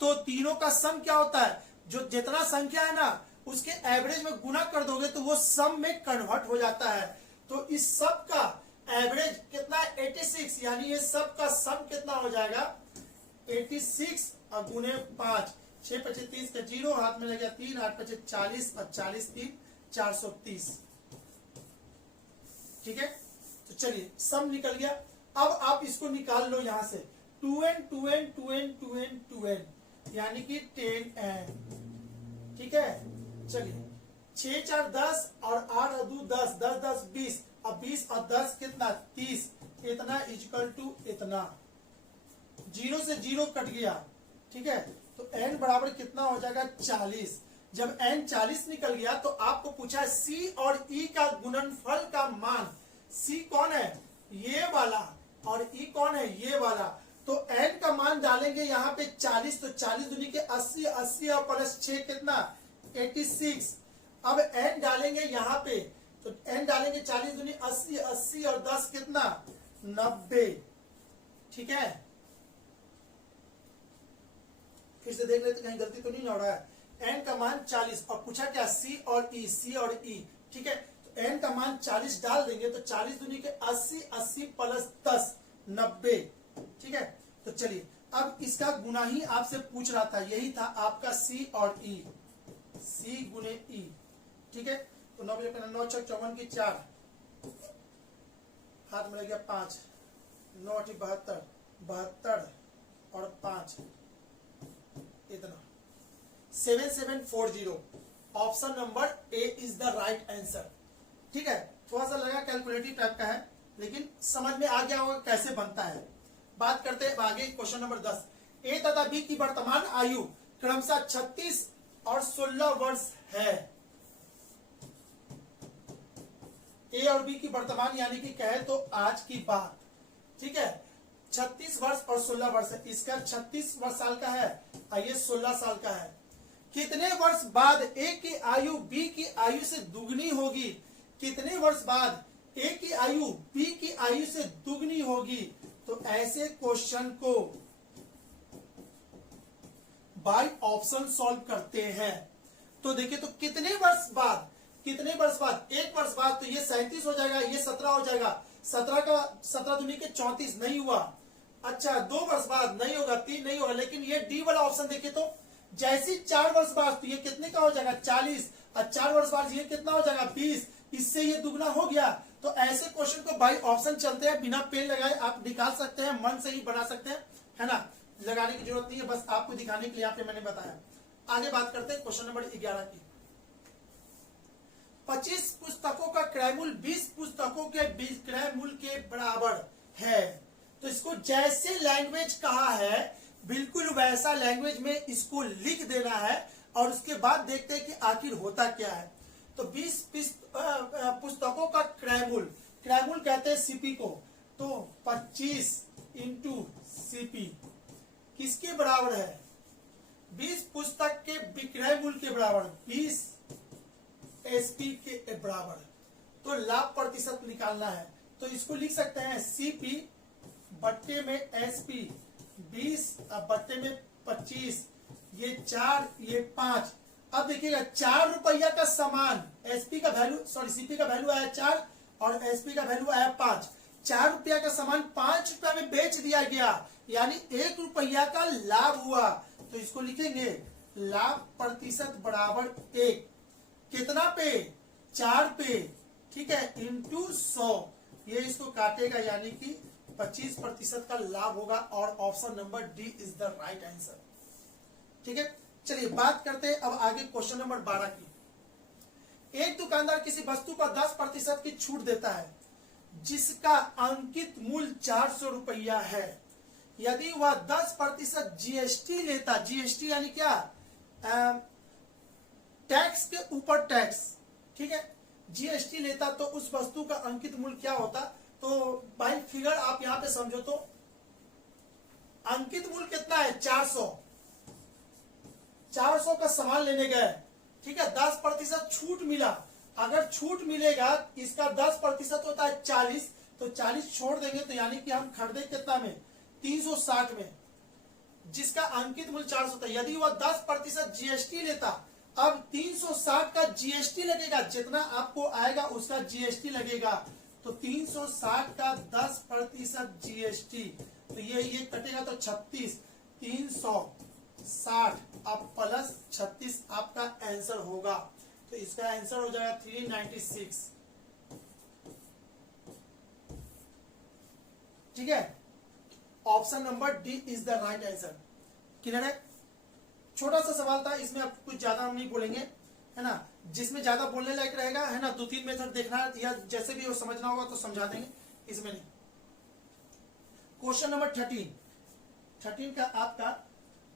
तो तीनों का सम क्या होता है, जो जितना संख्या है ना उसके एवरेज में गुना कर दोगे तो वो सम में कन्वर्ट हो जाता है। तो इस सब का एवरेज कितना है 86, यानी ये सब का सम कितना हो जाएगा 86 और गुने 5, 6 25 30 का 0 हाथ में लग गया 3, 8 25 40 और 40 3 430, ठीक है। तो चलिए सम निकल गया। अब आप इसको निकाल लो यहां से 2n 2n 2n 2n 2n यानी कि 10n, ठीक है। चलिए 6 4 10 और 8 और 2 10, 10 10 20, अब 20 और 10 कितना 30, इतना इक्वल टू इतना, 0 से 0 कट गया, ठीक है। तो n बराबर कितना हो जाएगा 40। जब n 40 निकल गया तो आपको पूछा है c और e का गुणनफल का मान। c कौन है ये वाला और e कौन है ये वाला। तो n का मान डालेंगे यहाँ पे 40, तो 40 दूनी के 80, 80 और प्लस 6 कितना 86। अब n डालेंगे यहाँ पे, तो n डालेंगे 40 दूनी 80, 80 और 10 कितना 90, ठीक है। फिर से देख लेते कहीं गलती तो नहीं हो रहा है। n का मान 40 और पूछा क्या c और e, ठीक है। तो n का मान 40 डाल देंगे तो 40 दूनी के 80, 80 प्लस 10 90, ठीक है। तो चलिए अब इसका गुना ही आपसे पूछ रहा था, यही था आपका c और e, c गुने e, ठीक है। तो 9 बजे 9 6 54 की 4 हाथ में लग गया 5, 9 8 72, 72 और 5 इतना 7740। Option number A is the right answer, ठीक है। थोड़ा सा लगा कैलकुलेटिव टाइप का है, लेकिन समझ में आ गया होगा कैसे बनता है। बात करते हैं आगे क्वेश्चन नंबर 10। ए तथा बी की वर्तमान आयु क्रमशः 36 और 16 वर्ष है। ए और बी की वर्तमान यानी कि कहे तो आज की बात, ठीक है। 36 वर्ष और 16 वर्ष है। इसका 36 वर्ष साल का है और ये 16 साल का है। कितने वर्ष बाद ए की आयु बी की आयु से दुगनी होगी। कितने वर्ष बाद ए की आयु बी की आयु से दुगनी होगी। तो ऐसे क्वेश्चन को बाय ऑप्शन सॉल्व करते हैं। तो देखिए तो कितने वर्ष बाद, कितने वर्ष बाद, 1 वर्ष बाद, तो ये 37 हो जाएगा, ये 17 हो जाएगा। 17 का 17 दूनी के 34 नहीं हुआ। अच्छा 2 वर्ष बाद नहीं होगा, 3 नहीं होगा, लेकिन ये डी वाला ऑप्शन देखिए तो जैसी 4 वर्ष बाद तो ये कितने का हो जाएगा 40 और 4 वर्ष बाद ये कितना हो जाएगा 20, इससे ये दुगना हो गया। तो ऐसे क्वेश्चन को बाय ऑप्शन चलते हैं, बिना पेन लगाए आप निकाल सकते हैं, मन से ही बना सकते हैं, है ना, लगाने की जरूरत नहीं है, बस आपको दिखाने के लिए यहाँ पे मैंने बताया। आगे बात करते हैं क्वेश्चन नंबर 11 की। 25 पुस्तकों का क्रय मूल्य 20 पुस्तकों के क्रय मूल्य के बराबर है। तो इसको जैसे लैंग्वेज कहा है बिल्कुल वैसा लैंग्वेज में इसको लिख देना है और उसके बाद देखते हैं कि आखिर होता क्या है। तो 20 पुस्तकों का क्रय मूल्य कहते हैं सीपी को। तो 25 इंटू सीपी किसके बराबर है 20 पुस्तक के विक्रय मूल्य के बराबर 20 एसपी के बराबर। तो लाभ प्रतिशत निकालना है तो इसको लिख सकते हैं सीपी बट्टे में एसपी 20 बट्टे में 25, ये 4 ये 5। अब देखिएगा 4 रुपया का सामान एसपी का वैल्यू सीपी का वैल्यू आया 4 और एसपी का वैल्यू आया 5। 4 रुपया का सामान 5 रुपया में बेच दिया गया, यानी 1 रुपया का लाभ हुआ। तो इसको लिखेंगे लाभ प्रतिशत बराबर 1 कितना पे 4 पे, ठीक है, इंटू 100। ये इसको काटेगा यानी कि 25% का लाभ होगा और option number D is the right answer. ठीक है, चलिए बात करते हैं अब आगे क्वेश्चन नंबर 12 की। एक दुकानदार किसी वस्तु पर 10% की छूट देता है जिसका अंकित मूल्य 400 रुपया है। यदि वह 10% जीएसटी लेता, जीएसटी यानी क्या, टैक्स के ऊपर टैक्स, ठीक है, जीएसटी लेता तो उस वस्तु का अंकित मूल्य क्या होता, तो भाई फिगर आप यहां पे समझो तो अंकित मूल्य कितना है 400 का सामान लेने गए, ठीक है, 10% छूट मिला। अगर छूट मिलेगा इसका 10% होता है 40, तो 40 छोड़ देंगे तो यानी कि हम खरीदे कितना में 360 में, जिसका अंकित मूल्य 400 था। यदि वह 10% जीएसटी लेता, अब 360 का जीएसटी लगेगा, जितना आपको आएगा उसका जीएसटी लगेगा, तो 360 का 10% जीएसटी, तो ये कटेगा तो 36, 360 अब प्लस 36 आपका आंसर होगा। तो इसका आंसर हो जाएगा 396। ठीक है, option number D is the right answer. Clear है? छोटा सा सवाल था, इसमें अब कुछ ज्यादा हम नहीं बोलेंगे, है ना। जिसमें ज्यादा बोलने लायक रहेगा, है ना, 2-3 मेथड देखना या जैसे भी वो समझना होगा तो समझा देंगे, इसमें नहीं। क्वेश्चन नंबर 13 का आपका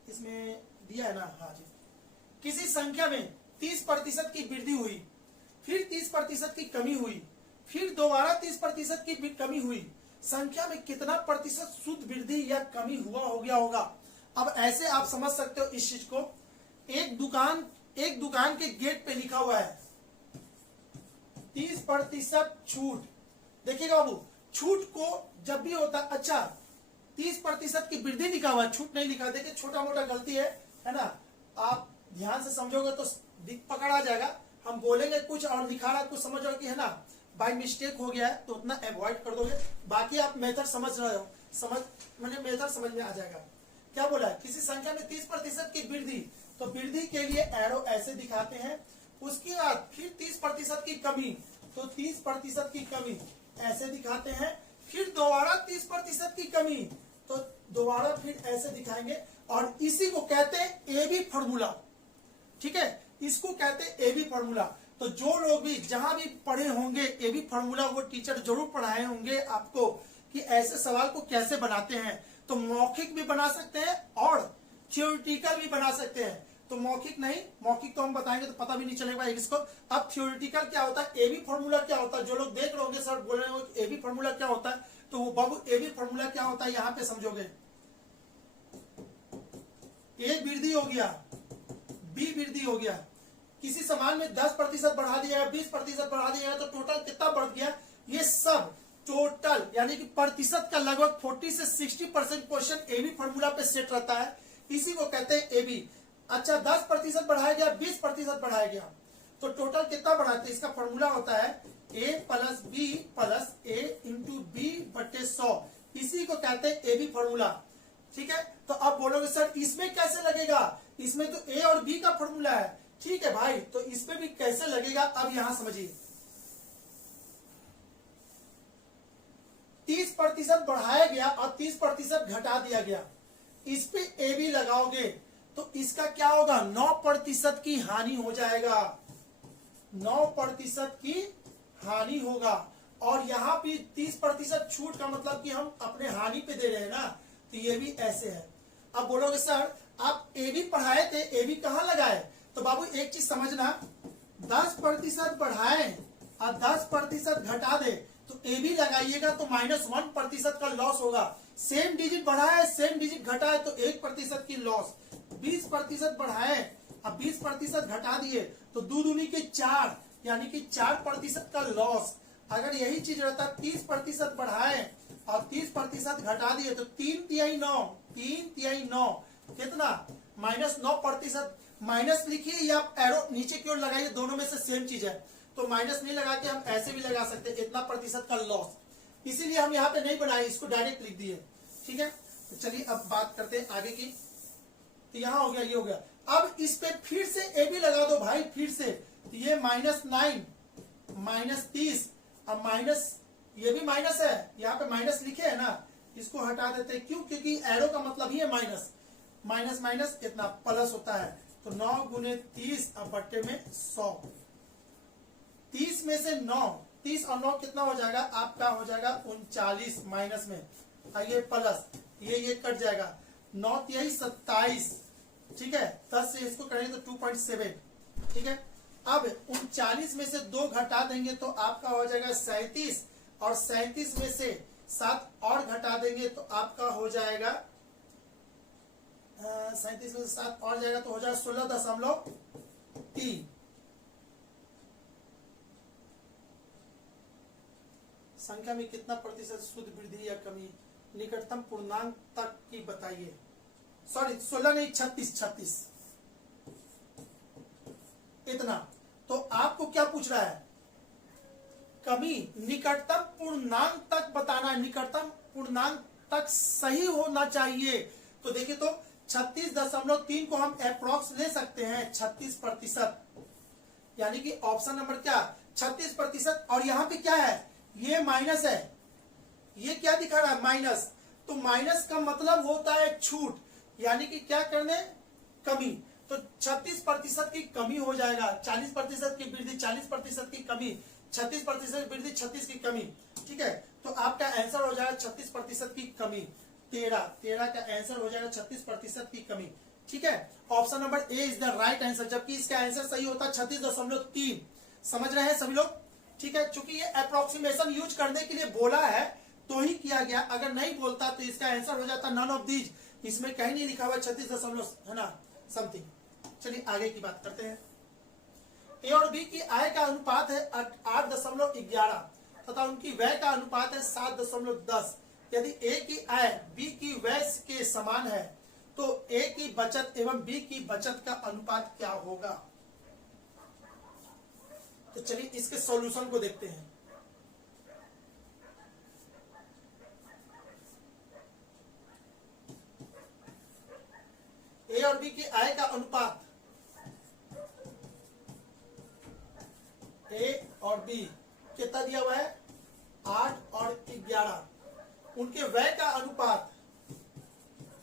इसमें दिया है ना, हाँ जी। किसी संख्या में 30% की वृद्धि हुई, फिर 30% की कमी हुई, फिर दोबारा 30% की कमी हुई, संख्या में कितना प्रतिशत शुद्ध वृद्धि या कमी हुआ हो गया होगा। अब ऐसे आप समझ सकते हो इस चीज को, एक दुकान के गेट पे लिखा हुआ है 30% छूट। देखिएगा बाबू, छूट को जब भी होता, अच्छा 30% की वृद्धि लिखा हुआ है, छूट नहीं लिखा। देखिए छोटा मोटा गलती है ना, आप ध्यान से समझोगे तो पकड़ आ जाएगा। हम बोलेंगे कुछ और लिखा रहा कुछ, समझोगे कि है ना बाय मिस्टेक हो गया है, तो उतना अवॉइड कर दोगे। बाकी आप मेथड समझ रहे हो, मैंने मेथड समझ में आ जाएगा। क्या बोला है, किसी संख्या में 30% की वृद्धि, तो वृद्धि के लिए एरो ऐसे दिखाते हैं। उसके बाद फिर 30% की कमी, तो 30% की कमी ऐसे दिखाते हैं। फिर दोबारा 30% की कमी, तो दोबारा फिर ऐसे दिखाएंगे। और इसी को कहते हैं एबी फॉर्मूला। ठीक है, इसको कहते हैं एबी फॉर्मूला। तो जो लोग भी जहां भी पढ़े होंगे एबी फॉर्मूला, वो टीचर जरूर पढ़ाए होंगे आपको कि ऐसे सवाल को कैसे बनाते हैं। तो मौखिक भी बना सकते हैं और थ्योरेटिकल भी बना सकते हैं। तो मौखिक नहीं, मौखिक तो हम बताएंगे तो पता भी नहीं चलेगा इसको। अब थ्योरेटिकल क्या होता है, एबी फॉर्मूला क्या होता है, जो लोग देख रहे होंगे सर बोल रहे होंगे एबी फॉर्मूला क्या होता है, तो वो बाबू एबी फॉर्मूला क्या होता है यहाँ पे समझोगे। ए वृद्धि हो गया, बी वृद्धि हो गया, किसी सामान में 10% बढ़ा दिया है, 20% बढ़ा दिया है, तो टोटल कितना बढ़ गया। ये सब टोटल यानी कि प्रतिशत का लगभग 40 से 60% क्वेश्चन एबी फॉर्मूला पे सेट रहता है। इसी को कहते हैं एबी। अच्छा 10% बढ़ाया गया, 20% बढ़ाया गया, तो टोटल कितना बढ़ाते हैं। इसका फॉर्मूला होता है a plus B plus a into B बटे 100। इसी को कहते हैं एबी फॉर्मूला। ठीक है, तो अब बोलोगे सर इसमें कैसे लगेगा, इसमें तो a और b का फॉर्मूला है। ठीक है भाई, तो इसमें भी कैसे लगेगा, अब यहां समझिए। 30% बढ़ाया गया और 30% घटा दिया गया, इस पे ए बी लगाओगे तो इसका क्या होगा, 9% की हानि हो जाएगा, 9% की हानि होगा। और यहाँ भी 30% छूट का मतलब कि हम अपने हानि पे दे रहे हैं ना, तो ये भी ऐसे है। अब बोलोगे सर आप ए बी पढ़ाए थे, ए बी कहाँ लगाए, तो बाबू एक चीज समझना, 10% बढ़ाए और 10% घटा दे तो ए बी लगाइएगा तो -1% का लॉस होगा। सेम डिजिट बढ़ाए सेम डिजिट घटाए तो 1% की लॉस। 20% बढ़ाए अब 20% घटा दिए तो 2 दूनी के 4 यानी कि 4% का लॉस। अगर यही चीज रहता 30% बढ़ाए और 30% घटा दिए तो 3 तिहाई 9 कितना -9%। माइनस लिखिए या एरो नीचे की ओर लगाइए, दोनों में से सेम चीज है। तो माइनस नहीं लगा के हम ऐसे भी लगा सकते हैं, इतना प्रतिशत का लॉस। इसीलिए हम यहाँ पे नहीं बनाए, इसको डायरेक्ट लिख दिए। ठीक है, तो चलिए अब बात करते हैं आगे की। तो यहाँ हो गया, ये हो गया। अब इस पे फिर से ए बी लगा दो भाई, फिर से। तो ये -9 -30 अब माइनस, ये भी माइनस है, यहाँ पे माइनस लिखे है ना, इसको हटा देते हैं। क्यों, क्योंकि एरो का मतलब ही है माइनस। माइनस माइनस इतना प्लस होता है, तो 9 गुने 30 अब बट्टे में 100। 30 में से 9, 30 और 9 कितना हो जाएगा आपका, हो जाएगा 39 माइनस में, ये प्लस, ये कट जाएगा। 9 तिहाई 27। ठीक है, 10 से इसको करेंगे तो 2.7। ठीक है, अब 39 में से 2 घटा देंगे तो आपका हो जाएगा 37 और 37 में से 7 और घटा देंगे तो आपका हो जाएगा 37 में से 7 और जाएगा तो हो जाएगा 16.3। संख्या में कितना प्रतिशत शुद्ध वृद्धि या कमी निकटतम पूर्णांक तक की बताइए। सॉरी 16 नहीं 36 इतना। तो आपको क्या पूछ रहा है, कमी निकटतम पूर्णांक तक बताना है, निकटतम पूर्णांक तक सही होना चाहिए। तो देखिए तो 36.3 को हम अप्रोक्स ले सकते हैं 36%, यानी कि ऑप्शन नंबर क्या 36%। और यहाँ पे क्या है, ये माइनस है, ये क्या दिखा रहा है माइनस, तो माइनस का मतलब होता है छूट, यानी कि क्या करने कमी। तो 36% की कमी हो जाएगा, 40% की वृद्धि 40% की कमी, 36% वृद्धि 36 की कमी। ठीक है, तो आपका आंसर हो जाएगा 36% की कमी। 13 का आंसर हो जाएगा 36% की कमी। ठीक है, option number A is the right answer, जबकि इसका आंसर सही होता है 36.3। समझ रहे हैं सभी लोग। ठीक है, चूंकि ये अप्रोक्सीमेशन यूज करने के लिए बोला है तो ही किया गया, अगर नहीं बोलता तो इसका आंसर हो जाता नन ऑफ दीज। इसमें कहीं नहीं लिखा हुआ 36 है ना समथिंग। चलिए आगे की बात करते हैं। ए और बी की आय का अनुपात है 8.11 तथा उनकी व्यय का अनुपात है 7.10। यदि ए की आय बी की व्यय के समान है तो ए की बचत एवं बी की बचत का अनुपात क्या होगा। तो चलिए इसके सॉल्यूशन को देखते हैं। ए और बी की आय का अनुपात, ए और बी कितना दिया हुआ है 8 और 11। उनके व्यय का अनुपात,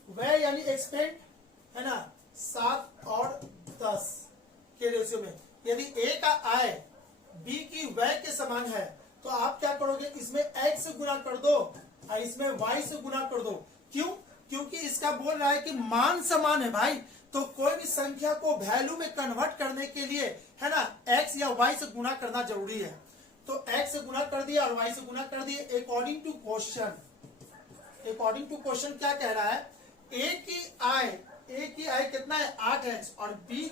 व्यय यानी एक्सपेंड है ना 7 और 10 के रेशियो में। यदि ए का आय बी की व्यय के समान है तो आप क्या करोगे, इसमें x से गुना कर दो और इसमें y से गुना कर दो। क्यों, क्योंकि इसका बोल रहा है कि मान समान है भाई, तो कोई भी संख्या को वैल्यू में कन्वर्ट करने के लिए है ना x या y से गुना करना जरूरी है। तो x से गुना कर दिया और y से गुना कर दिए according to question. According to question क्या कह रहा है, ए की आय कितना है 8x और बी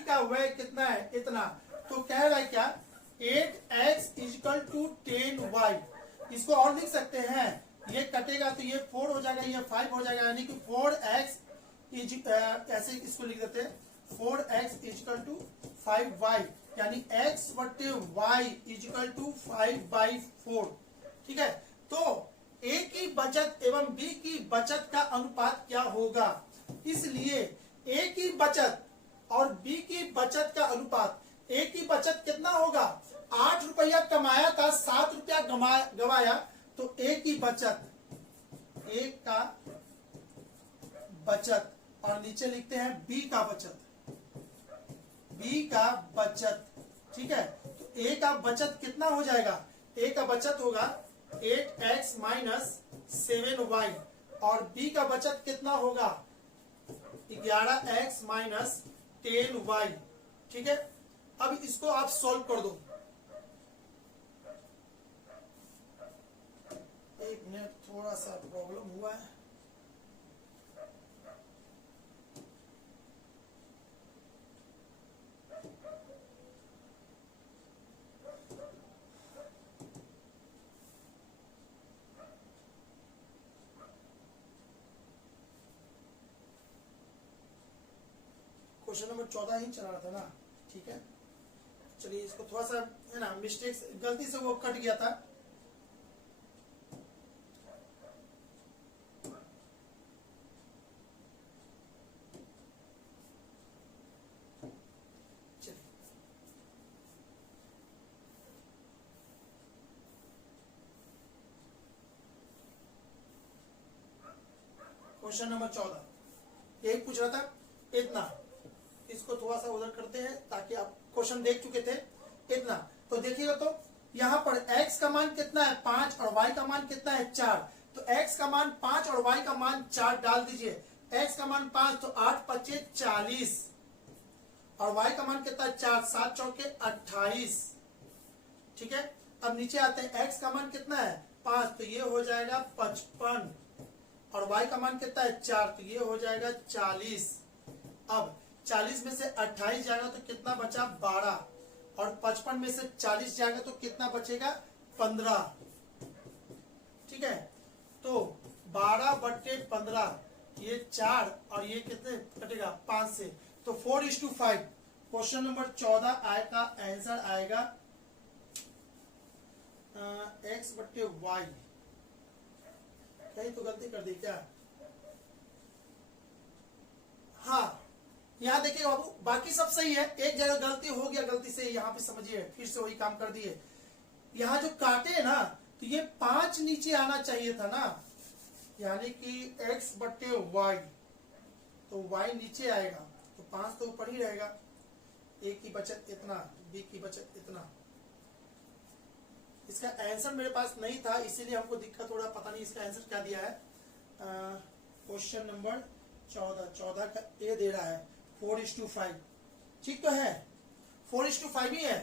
का व्यय कितना है इतना। तो कह रहा है क्या 8x इक्वल टू 10y। इसको और लिख सकते हैं, ये कटेगा तो ये 4 हो जाएगा, ये 5 हो जाएगा, यानी कि 4x ऐसे इसको लिख देते हैं 4x इक्वल टू 5y, यानी x बटे y इक्वल टू 5/4। ठीक है, तो ए की बचत एवं बी की बचत का अनुपात क्या होगा। इसलिए ए की बचत और बी की बचत का अनुपात, ए की बचत कितना होगा 8 रुपया कमाया था 7 रुपया गवाया, तो ए की बचत, ए का बचत और नीचे लिखते हैं बी का बचत, बी का बचत। ठीक है, तो ए का बचत कितना हो जाएगा, ए का बचत होगा 8x माइनस 7y और बी का बचत कितना होगा 11x माइनस 10y। ठीक है, अब इसको आप सॉल्व कर दो। एक मिनट, थोड़ा सा प्रॉब्लम हुआ है। क्वेश्चन नंबर 14 ही चला रहा था ना। ठीक है, चलिए इसको थोड़ा सा है ना मिस्टेक्स, गलती से वो कट गया था। क्वेश्चन नंबर 14 यही पूछ रहा था इतना। इसको थोड़ा सा उधर करते हैं ताकि आप क्वेश्चन देख चुके थे इतना। तो देखिएगा तो यहाँ पर x का मान कितना है 5 और y का मान कितना है 4। तो x का मान 5 और y का मान 4 डाल दीजिए। x का मान 5 तो 8 पच्चे 40 और y का मान कितना है 4, 7 चौके 28। ठीक है, अब नीचे आते हैं, x का मान कितना है 5, तो ये हो जाएगा 55, और y का मान कितना है 4, तो ये हो जाएगा 40। अब 40 में से 28 जाएगा तो कितना बचा 12, और 55 में से 40 जाएगा तो कितना बचेगा 15। ठीक है, तो 12/15, ये 4 और ये कितने कटेगा 5 से, तो 4:5। क्वेश्चन नंबर 14 का आंसर आएगा x/y। कहीं तो गलती कर दी क्या? हाँ, यहाँ देखिए बाबू, बाकी सब सही है, एक जगह गलती हो गया, गलती से यहाँ पे समझिए फिर से वही काम कर दिए। यहाँ जो काटे है ना, तो ये 5 नीचे आना चाहिए था ना, यानी कि x/y, तो y नीचे आएगा, तो 5 तो ऊपर ही रहेगा। a की बचत इतना, b की बचत इतना। इसका आंसर मेरे पास नहीं था, इसीलिए हमको दिक्कत थोड़ा, पता नहीं इसका आंसर क्या दिया है। क्वेश्चन नंबर 14 का ए दे रहा है 4:5। ठीक तो है, 4:5 ही है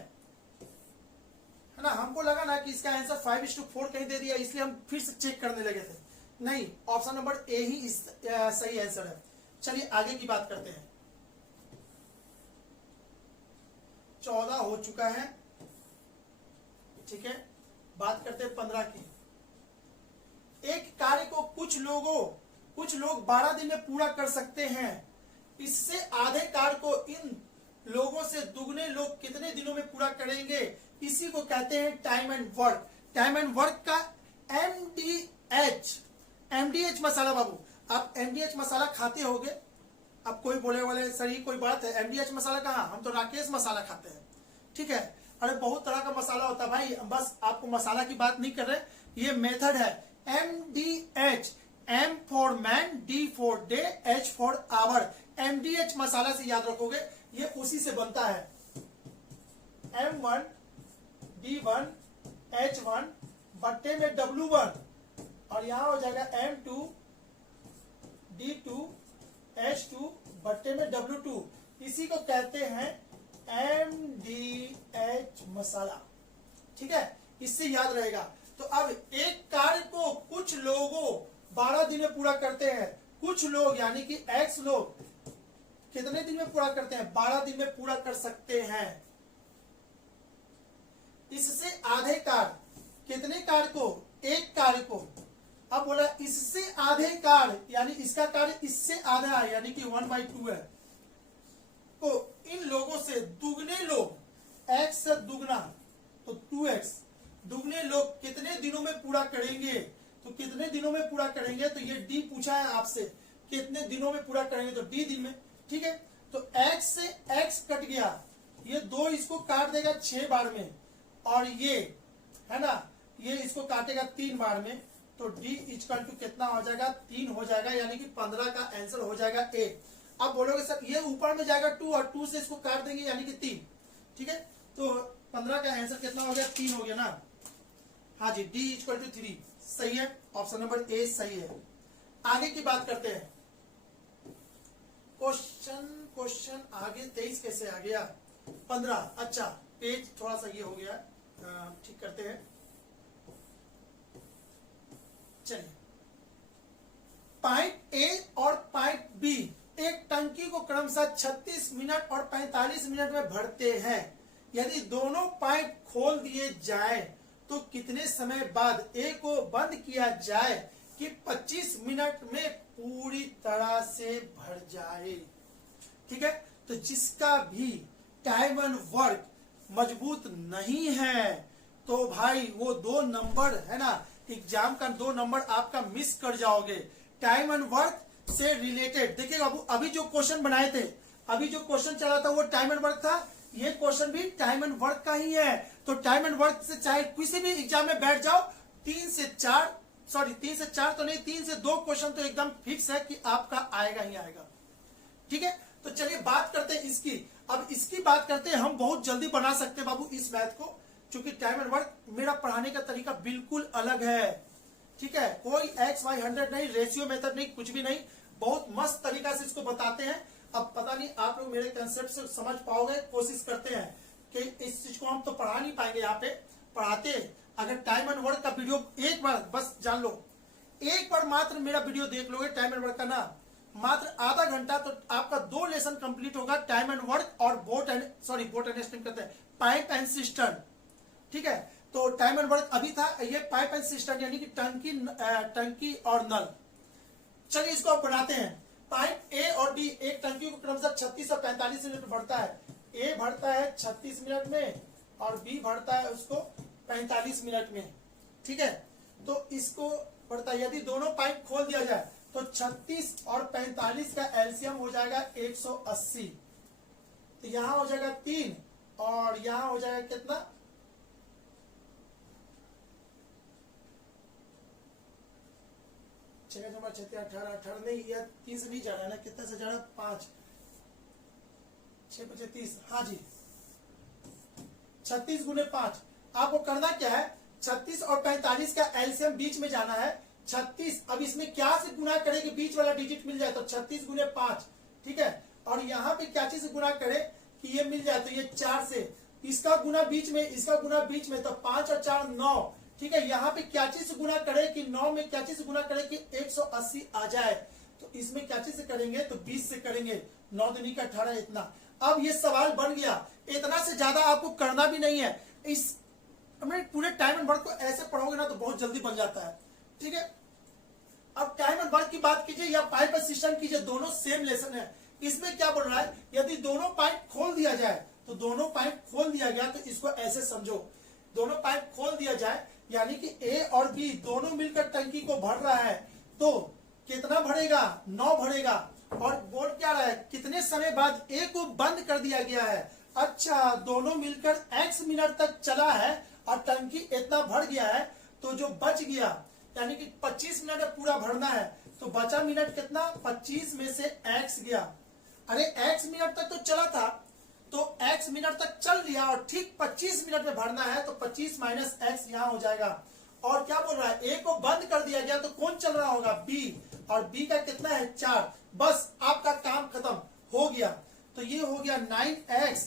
ना। हमको लगा ना कि इसका आंसर 5:4 कहीं दे दिया, इसलिए हम फिर से चेक करने लगे थे। नहीं, ऑप्शन नंबर ए ही सही आंसर है। चलिए आगे की बात करते हैं। 14 हो चुका है, ठीक है। बात करते हैं 15 की। एक कार्य को कुछ लोग 12 दिन में पूरा कर सकते हैं। इससे आधे कार्य को इन लोगों से दुगने लोग कितने दिनों में पूरा करेंगे? इसी को कहते हैं time and work. Time and work का एमडीएच मसाला। बाबू आप एमडीएच मसाला खाते होगे। अब कोई बोले सर ये कोई बात है, एमडीएच मसाला कहाँ, हम तो राकेश मसाला खाते हैं। ठीक है, अरे बहुत तरह का मसाला होता है भाई, बस आपको मसाला की बात नहीं कर रहे, ये मेथड है MDH. M for man, D for day, H for hour. MDH मसाला से याद रखोगे, ये उसी से बनता है। M1 D1 H1 बट्टे में W1, और यहां हो जाएगा M2 D2 H2 बट्टे में W2। इसी को कहते हैं MDH मसाला। ठीक है, इससे याद रहेगा। तो अब एक कार्य को कुछ लोगों 12 दिन में पूरा करते हैं। कुछ लोग यानी कि X लोग कितने दिन में पूरा करते हैं? 12 दिन में पूरा कर सकते हैं। इससे आधे कार्य, कितने कार्य को? एक कार्य को। अब बोला इससे आधे कार्य, यानी इसका कार्य इससे आधा है, यानी कि 1/2 है। तो इन लोगों से दुगने लोग, x से दुगना तो 2x, दुगने लोग कितने दिनों में पूरा करेंगे? तो कितने दिनों में पूरा करेंगे, तो ये डी पूछा है आपसे, कितने दिनों में पूरा करेंगे, तो डी दिन में। ठीक है, तो x से x कट गया, ये 2 इसको काट देगा 6 बार में, और ये है ना, ये इसको काटेगा 3 बार में, तो d इक्वल टू कितना हो जाएगा? 3 हो जाएगा, यानी कि 15 का आंसर हो जाएगा ए। अब बोलोगे सर ये ऊपर में जाएगा 2, और 2 से इसको काट देंगे, यानी कि 3। ठीक है, तो 15 का आंसर कितना हो गया? 3 हो गया ना। हाँ जी, d इक्वल टू 3 सही है, ऑप्शन नंबर ए सही है। आगे की बात करते हैं। क्वेश्चन आगे 23 कैसे आ गया? 15। अच्छा, पेज थोड़ा सा ये हो गया, ठीक करते हैं। चलिए, पॉइंट ए और पॉइंट बी एक टंकी को क्रमशः 36 मिनट और 45 मिनट में भरते हैं। यदि दोनों पाइप खोल दिए जाए तो कितने समय बाद ए को बंद किया जाए कि 25 मिनट में पूरी तरह से भर जाए? ठीक है, तो जिसका भी टाइम एंड वर्क मजबूत नहीं है, तो भाई वो 2 नंबर है ना, एग्जाम का 2 नंबर आपका मिस कर जाओगे। टाइम एंड वर्क से रिलेटेड देखिए बाबू, अभी जो क्वेश्चन बनाए थे, अभी जो क्वेश्चन चला था वो टाइम एंड वर्क था, ये क्वेश्चन भी टाइम एंड वर्क का ही है। तो टाइम एंड वर्क से चाहे किसी भी एग्जाम में बैठ जाओ, 3 से 4 तो नहीं, 3 से 2 क्वेश्चन तो एकदम फिक्स है कि आपका आएगा ही आएगा। ठीक है, तो चलिए बात करते हैं इसकी। अब इसकी बात करते हैं, हम बहुत जल्दी बना सकते हैं बाबू इस मैथ को, क्योंकि टाइम एंड वर्क मेरा पढ़ाने का तरीका बिल्कुल अलग है। ठीक है, कोई XY100 नहीं, रेशियो मेथड नहीं, कुछ भी नहीं, बहुत मस्त तरीका से इसको बताते हैं। अब पता नहीं आप लोग मेरे कंसेप्ट से समझ पाओगे, कोशिश करते हैं कि इस चीज को हम तो पढ़ा नहीं पाएंगे यहाँ पे, पढ़ाते, अगर टाइम एंड वर्क का वीडियो एक बार बस जान लो, एक बार मात्र मेरा वीडियो देख लोगे टाइम एंड वर्क का ना, मात्र आधा घंटा तो आपका 2 लेसन कंप्लीट होगा, टाइम एंड वर्क और बोट एंड स्टीम कहते हैं, पाइप एंड सिस्टम। ठीक है, तो टाइम एंड वर्क अभी था, ये पाइप एंड सिस्टम यानी कि टंकी और नल। चलिए इसको आप बनाते हैं। पाइप ए और बी, एक टंकी को क्रमशः 36 और 45 मिनट भरता है। ए भरता है 36 मिनट में और बी भरता है उसको 45 मिनट में। ठीक है, तो इसको भरता है, यदि दोनों पाइप खोल दिया जाए तो 36 और 45 का एलसीएम हो जाएगा 180। तो यहां हो जाएगा 3 और यहां हो जाएगा कितना, 18 नहीं, या 3 से नहीं जा रहा है ना, कितना से जा रहा है, 5 6 5 30, हाँ जी 36 गुने 5। आपको करना क्या है, 36 और 45 का एलसीएम बीच में जाना है। 36, अब इसमें क्या से गुना करे कि बीच वाला डिजिट मिल जाए, तो 36 गुने 5। ठीक है, और यहाँ पे क्या चीज से गुना करे कि ये मिल जाए, तो ये 4 से, इसका गुना बीच में, इसका गुना बीच में, तो 5 और 4 9। ठीक है, यहाँ पे क्या चीज से गुना करे कि 9 में क्या चीज से गुना करे कि 180 आ जाए, तो इसमें क्या चीज से करेंगे, तो 20 से करेंगे, 9 दूनी का 18 इतना। अब ये सवाल बन गया, इतना से ज्यादा आपको करना भी नहीं है। इस पूरे टाइम एंड वर्क को ऐसे पढ़ोगे ना तो बहुत जल्दी बन जाता है। ठीक है, अब टाइम एंड वर्क की बात कीजिए या पाइप एंड सिस्टम कीजिए, दोनों सेम लेसन है। इसमें क्या बोल रहा है, यदि दोनों पाइप खोल दिया जाए, तो दोनों पाइप खोल दिया गया तो इसको ऐसे समझो, दोनों पाइप खोल दिया जाए यानी कि ए और बी दोनों मिलकर टंकी को भर रहा है, तो कितना भरेगा, 9 भरेगा। और बोल क्या रहा है, कितने समय बाद ए को बंद कर दिया गया है। अच्छा, दोनों मिलकर x मिनट तक चला है और टंकी इतना भर गया है, तो जो बच गया यानी कि 25 मिनट में पूरा भरना है, तो बचा मिनट कितना, 25 में से x गया। अरे x मिनट तक तो चला था, तो x मिनट तक चल लिया और ठीक 25 मिनट में भरना है, तो 25 माइनस x यहाँ हो जाएगा। और क्या बोल रहा है, a को बंद कर दिया गया तो कौन चल रहा होगा, b, और b का कितना है 4। बस आपका काम खत्म हो गया। तो ये हो गया 9x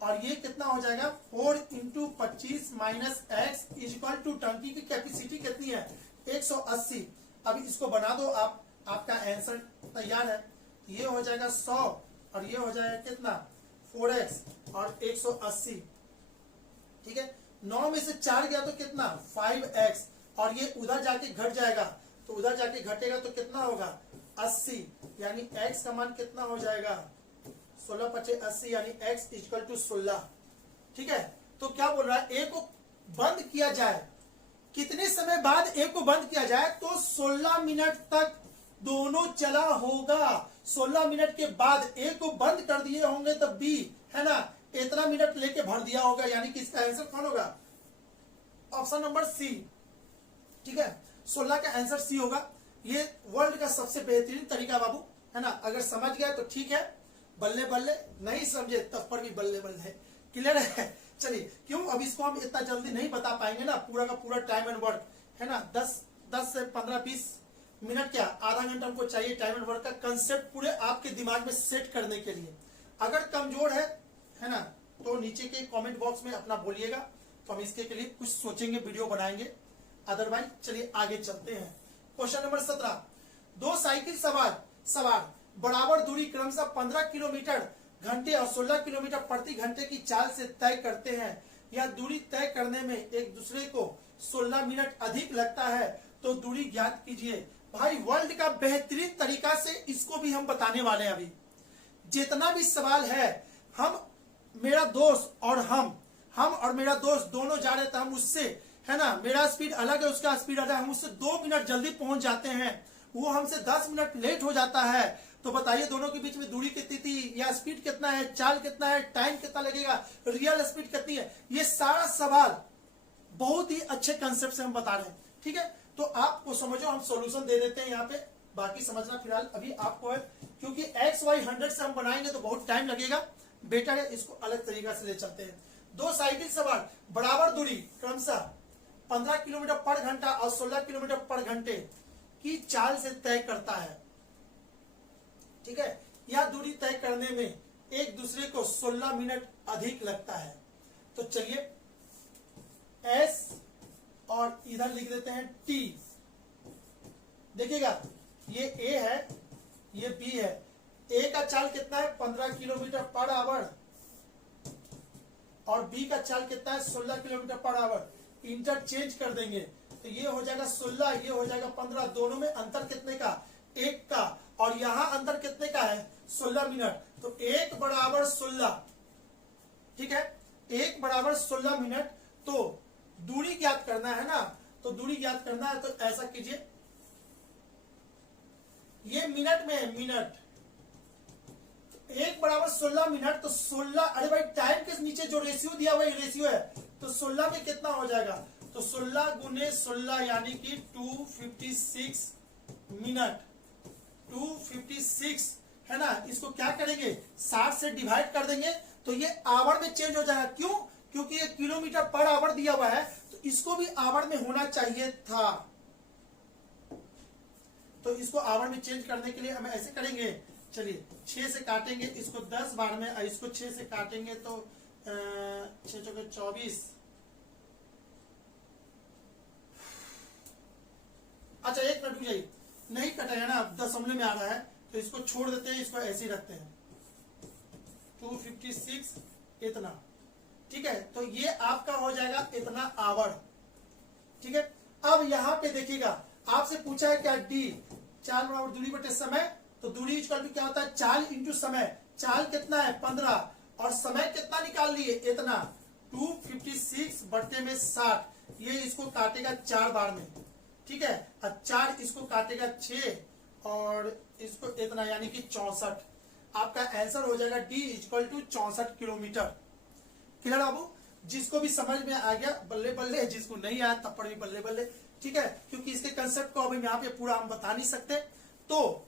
और ये कितना हो जाएगा 4 into 25 minus X is equal to, टंकी की कैपेसिटी कितनी है 180। अब इसको बना दो आप, आपका आंसर तैयार है। ये हो जाएगा 100 और ये हो जाएगा कितना 4x और 180। ठीक है, 9 में से 4 गया तो कितना 5x, और ये उधर जाके घट जाएगा, तो उधर जाके घटेगा तो कितना होगा 80, यानी x का मान कितना हो जाएगा 16 × 80 यानी x इक्वल टू 16। ठीक है, तो क्या बोल रहा है, ए को बंद किया जाए, कितने समय बाद ए को बंद किया जाए, तो 16 मिनट तक दोनों चला होगा। 16 मिनट के बाद ए को बंद कर दिए होंगे तब बी, है ना, इतना मिनट लेके भर दिया होगा, यानी कि इसका आंसर कौन होगा, ऑप्शन नंबर सी। ठीक है, 16 का आंसर सी होगा। ये वर्ल्ड का सबसे बेहतरीन तरीका बाबू, है ना, अगर समझ गया तो ठीक है, बल्ले बल्ले, नहीं समझे तब पर भी बल्ले बल्ले। क्लियर है, चलिए, क्यों अब इसको हम इतना जल्दी नहीं बता पाएंगे ना, पूरा का पूरा टाइम एंड वर्क, है ना, 10 से 15-20 मिनट, क्या आधा घंटा हमको चाहिए टाइम एंड वर्क का कंसेप्ट पूरे आपके दिमाग में सेट करने के लिए। अगर कमजोर है ना, तो नीचे के कमेंट बॉक्स में अपना बोलिएगा, तो हम इसके लिए कुछ सोचेंगे, वीडियो बनाएंगे। अदरवाइज चलिए आगे चलते हैं। क्वेश्चन नंबर 17, 2 साइकिल सवार बराबर दूरी क्रमशः 15 किलोमीटर घंटे और 16 किलोमीटर प्रति घंटे की चाल से तय करते हैं। यह दूरी तय करने में एक दूसरे को 16 मिनट अधिक लगता है, तो दूरी ज्ञात कीजिए। भाई वर्ल्ड का बेहतरीन तरीका से इसको भी हम बताने वाले हैं। अभी जितना भी सवाल है, हम मेरा दोस्त और हम और मेरा दोस्त दोनों जा रहे थे, हम उससे, है ना, मेरा स्पीड अलग है, उसका स्पीड अलग है, हम उससे 2 मिनट जल्दी पहुंच जाते हैं, वो हमसे 10 मिनट लेट हो जाता है। तो बताइए दोनों के बीच में दूरी कितनी थी, या स्पीड कितना है, चाल कितना है, टाइम कितना लगेगा, रियल स्पीड कितनी है। ये सारा सवाल बहुत ही अच्छे कंसेप्ट से हम बता रहे हैं। ठीक है, तो आपको समझो, हम सॉल्यूशन दे देते हैं यहाँ पे, बाकी समझना फिलहाल अभी आपको है, क्योंकि एक्स वाई 100 से हम बनाएंगे तो बहुत टाइम लगेगा। बेटर है इसको अलग तरीका से ले चलते हैं। 2 साइकिल सवार बराबर दूरी क्रमशः 15 किलोमीटर पर घंटा और 16 किलोमीटर पर घंटे की चाल से तय करता है। ठीक है, यह दूरी तय करने में एक दूसरे को 16 मिनट अधिक लगता है। तो चलिए एस और इधर लिख देते हैं टी। देखिएगा ये ए है, ये बी है। ए का चाल कितना है 15 किलोमीटर पर आवर और बी का चाल कितना है 16 किलोमीटर पर आवर। इंटरचेंज कर देंगे तो ये हो जाएगा 16, ये हो जाएगा 15। दोनों में अंतर कितने का? 1 का। और यहां अंतर कितने का है? 16 मिनट। तो 1 बराबर 16, ठीक है, 1 बराबर 16 मिनट। तो दूरी ज्ञात करना है ना, तो दूरी ज्ञात करना है तो ऐसा कीजिए, ये मिनट में है, मिनट। 1 बराबर 16 मिनट, तो 16, अरे भाई टाइम के नीचे जो रेशियो दिया हुआ रेशियो है, तो 16 में कितना हो जाएगा? तो 16 गुने 16 यानी कि 256 मिनट। 256 है ना। इसको क्या करेंगे? 60 से डिवाइड कर देंगे तो ये आवर में चेंज हो जाएगा। क्यों? क्योंकि ये किलोमीटर पर आवर दिया हुआ है, तो इसको भी आवर में होना चाहिए था। तो इसको आवर में चेंज करने के लिए हम ऐसे करेंगे, चलिए 6 से काटेंगे इसको 10 बार में, इसको 6 से काटेंगे तो 6 चौके 24। अच्छा 1 मिनट रुक जाइए, नहीं कटेगा ना, दशमलव में आ रहा है तो इसको छोड़ देते हैं, इसको ऐसे ही रखते हैं। 256 इतना, ठीक है। तो ये आपका हो जाएगा इतना आवर, ठीक है। अब यहां पे देखिएगा आपसे पूछा है क्या? डी चाल बराबर दूरी बटे समय। तो दूरी इक्वल टू क्या होता है? चाल इंटू समय। चाल कितना है? 15 और समय कितना निकाल लिए? इतना। 256 बटे में 60, ये इसको काटेगा 4 बार में, ठीक है। और 4 इसको काटेगा 6 और इसको इतना यानी कि 64। आपका आंसर हो जाएगा D equal to 64 kilometre. Clear बाबू? जिसको भी समझ में आ गया बल्ले बल्ले, जिसको नहीं आया तब पर भी बल्ले बल्ले, ठीक है। क्योंकि इसके कंसेप्ट को अभी यहाँ पे पूरा हम बता नहीं सकते, तो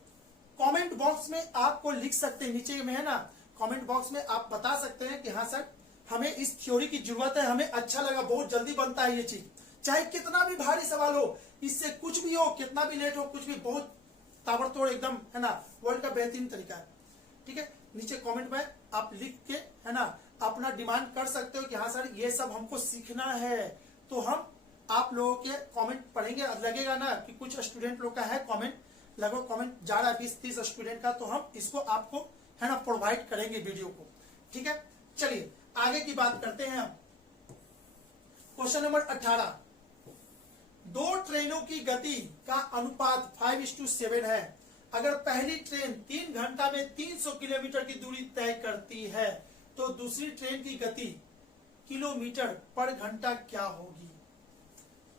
कमेंट बॉक्स में आपको लिख सकते हैं, नीचे में है ना, कमेंट बॉक्स में आप बता सकते हैं कि हाँ सर हमें इस थ्योरी की जरूरत है, हमें अच्छा लगा, बहुत जल्दी बनता है ये चीज। चाहे कितना भी भारी सवाल हो, इससे कुछ भी हो, कितना भी लेट हो, कुछ भी, बहुत ताबड़तोड़ एकदम, है ना, वर्ल्ड का बेहतरीन तरीका है, ठीक है। नीचे कमेंट में आप लिख के, है ना, अपना डिमांड कर सकते हो कि हाँ सर ये सब हमको सीखना है। तो हम आप लोगों के कमेंट पढ़ेंगे। लगेगा ना कि कुछ स्टूडेंट लोग का है कमेंट, लगभग कमेंट जा रहा है 20-30 स्टूडेंट का, तो हम इसको आपको, है ना, प्रोवाइड करेंगे वीडियो को, ठीक है। चलिए आगे की बात करते हैं हम। क्वेश्चन नंबर 18, 2 ट्रेनों की गति का अनुपात 5:7 है। अगर पहली ट्रेन 3 घंटा में 300 किलोमीटर की दूरी तय करती है तो दूसरी ट्रेन की गति किलोमीटर पर घंटा क्या होगी?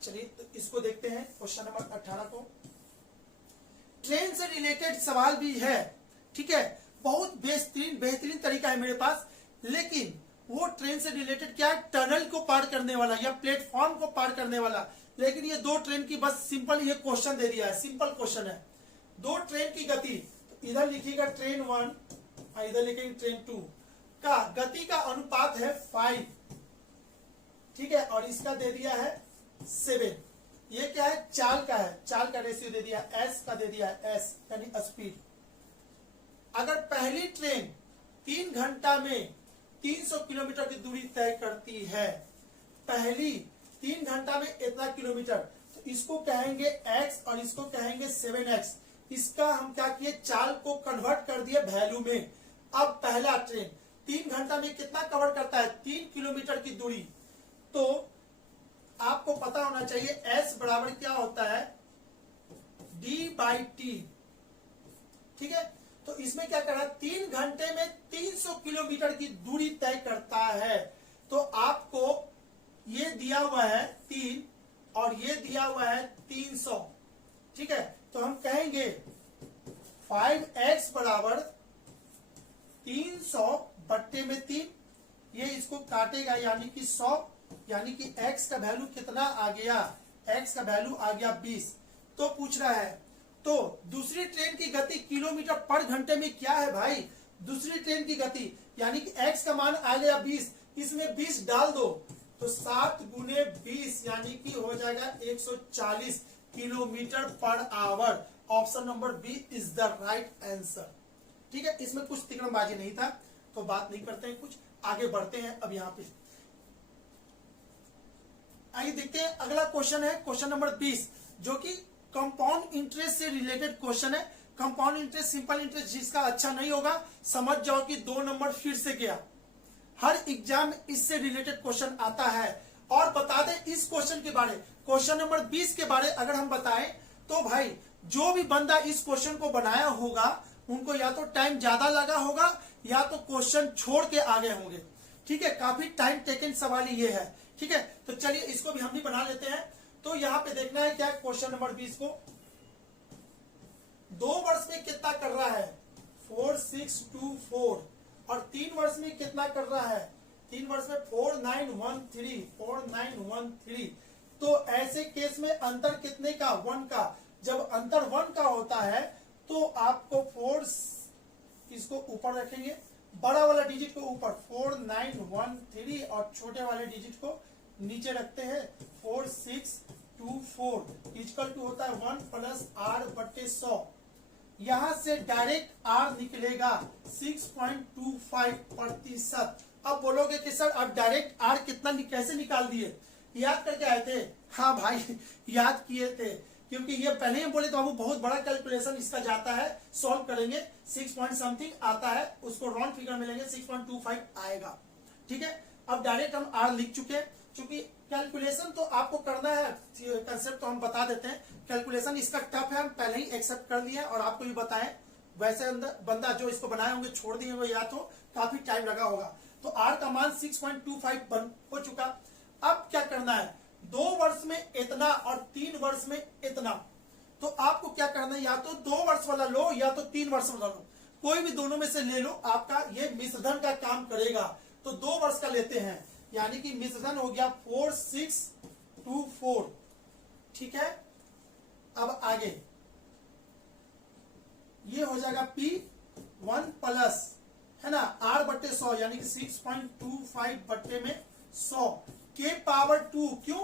चलिए तो इसको देखते हैं क्वेश्चन नंबर 18 को। ट्रेन से रिलेटेड सवाल भी है, ठीक है, बहुत बेहतरीन तरीका है मेरे पास, लेकिन वो ट्रेन से रिलेटेड क्या है? टनल को पार करने वाला या प्लेटफॉर्म को पार करने वाला। लेकिन ये 2 ट्रेन की बस सिंपल ये क्वेश्चन दे दिया है, सिंपल क्वेश्चन है। 2 ट्रेन की गति, तो इधर लिखिएगा ट्रेन 1 और इधर लिखेंगे ट्रेन 2 का गति का अनुपात है 5, ठीक है, और इसका दे दिया है 7। ये क्या है? चाल का है, चाल का रेशियो दे दिया, एस का दे दिया है, एस यानी स्पीड। अगर पहली ट्रेन 3 घंटा में 300 किलोमीटर की दूरी तय करती है, पहली 3 घंटा में इतना किलोमीटर, तो इसको कहेंगे x और इसको कहेंगे 7x। इसका हम क्या किए? चाल को कन्वर्ट कर दिए वैल्यू में। अब पहला ट्रेन 3 घंटा में कितना कवर करता है? 3 किलोमीटर की दूरी। तो आपको पता होना चाहिए s बराबर क्या होता है? d/t, ठीक है। तो इसमें क्या कर रहा है? 3 घंटे में 300 किलोमीटर की दूरी तय करता है। तो आपको ये दिया हुआ है 3 और ये दिया हुआ है 300, ठीक है। तो हम कहेंगे 5x बराबर 300 बट्टे में 3, ये इसको काटेगा यानी कि 100, यानी कि x का वैल्यू कितना आ गया? x का वैल्यू आ गया 20। तो पूछ रहा है तो दूसरी ट्रेन की गति किलोमीटर पर घंटे में क्या है भाई? दूसरी ट्रेन की गति यानी कि x का मान आ गया 20, इसमें 20 डाल दो तो 7 गुने 20 यानी कि हो जाएगा 140 kilometre per hour. Option number B is the right answer, ठीक है। इसमें कुछ तिकड़मबाजी नहीं था, तो बात नहीं करते हैं, कुछ आगे बढ़ते हैं। अब यहाँ पे आइए देखते हैं अगला क्वेश्चन है क्वेश्चन नंबर 20, जो कि कंपाउंड इंटरेस्ट से रिलेटेड क्वेश्चन है। कंपाउंड इंटरेस्ट, सिंपल इंटरेस्ट जिसका अच्छा नहीं होगा समझ जाओ कि 2 नंबर फिर से गया। हर एग्जाम में इससे रिलेटेड क्वेश्चन आता है। और बता दें इस क्वेश्चन के बारे, क्वेश्चन नंबर 20 के बारे अगर हम बताएं तो भाई जो भी बंदा इस क्वेश्चन को बनाया होगा उनको या तो टाइम ज्यादा लगा होगा या तो क्वेश्चन छोड़ के आगे होंगे। ठीक है, काफी टाइम टेकन सवाल ये है। ठीक है, तो चलिए इसको भी हम भी बना लेते हैं। तो यहाँ पे देखना है क्या क्वेश्चन नंबर 20 को 2 वर्ष में कितना कर रहा है 4624 और 3 वर्ष में कितना कर रहा है 3 वर्ष में 4913। तो ऐसे केस में अंतर कितने का 1 का। जब अंतर 1 का होता है तो आपको 4 इसको ऊपर रखेंगे, बड़ा वाला डिजिट को ऊपर 4913 और छोटे वाले डिजिट को नीचे रखते हैं 4624 इक्वल टू होता है 1 प्लस आर बटे 100। यहां से डायरेक्ट आर निकलेगा 6.25%। अब बोलोगे कि सर अब डायरेक्ट आर कितना कैसे निकाल दिए, याद करके आए थे। हाँ भाई याद किए थे, क्योंकि ये पहले ही बोले तो बाबू बहुत बड़ा कैलकुलेशन इसका जाता है, सॉल्व करेंगे 6 पॉइंट समथिंग आता है, उसको राउंड फिगर में लेंगे 6.25 आएगा। ठीक है, अब डायरेक्ट हम आर लिख चुके हैं। चूंकि कैलकुलेशन तो आपको करना है, कंसेप्ट तो हम बता देते हैं। कैलकुलेशन इसका टफ है, हम पहले ही एक्सेप्ट कर लिए और आपको भी बताएं। वैसे बंदा जो इसको बनाए होंगे छोड़ दिए होंगे या तो काफी टाइम लगा होगा। तो आर का मान 6.25 हो चुका। अब क्या करना है 2 वर्ष में इतना और 3 वर्ष में इतना। तो आपको क्या करना है, या तो 2 वर्ष वाला लो या तो 3 वर्ष वाला लो, कोई भी दोनों में से ले लो, आपका ये मिश्रधन का काम करेगा। तो 2 वर्ष का लेते हैं, यानी कि मिश्रधन हो गया 4624। ठीक है, अब आगे ये हो जाएगा P1 प्लस है ना R बट्टे 100 यानी कि 6.25 बट्टे में 100 के पावर 2। क्यों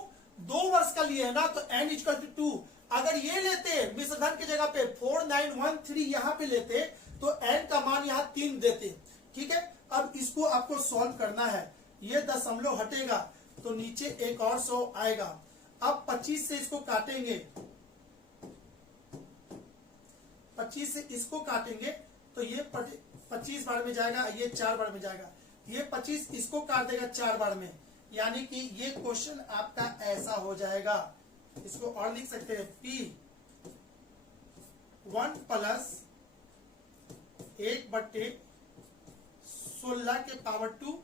2 वर्ष का लिए है ना, तो n इक्वल टू 2। अगर ये लेते मिश्रधन की जगह पे 4913 यहाँ पे लेते तो n का मान यहाँ 3 देते। ठीक है, अब इसको आपको सॉल्व करना है। ये दशमलव हटेगा तो नीचे एक और 100 आएगा। अब 25 से इसको काटेंगे, 25 से इसको काटेंगे तो ये 25 बार में जाएगा, ये 4 बार में जाएगा, ये 25 इसको काट देगा 4 बार में, यानी कि ये क्वेश्चन आपका ऐसा हो जाएगा। इसको और लिख सकते हैं P1 प्लस 1/16 के पावर 2।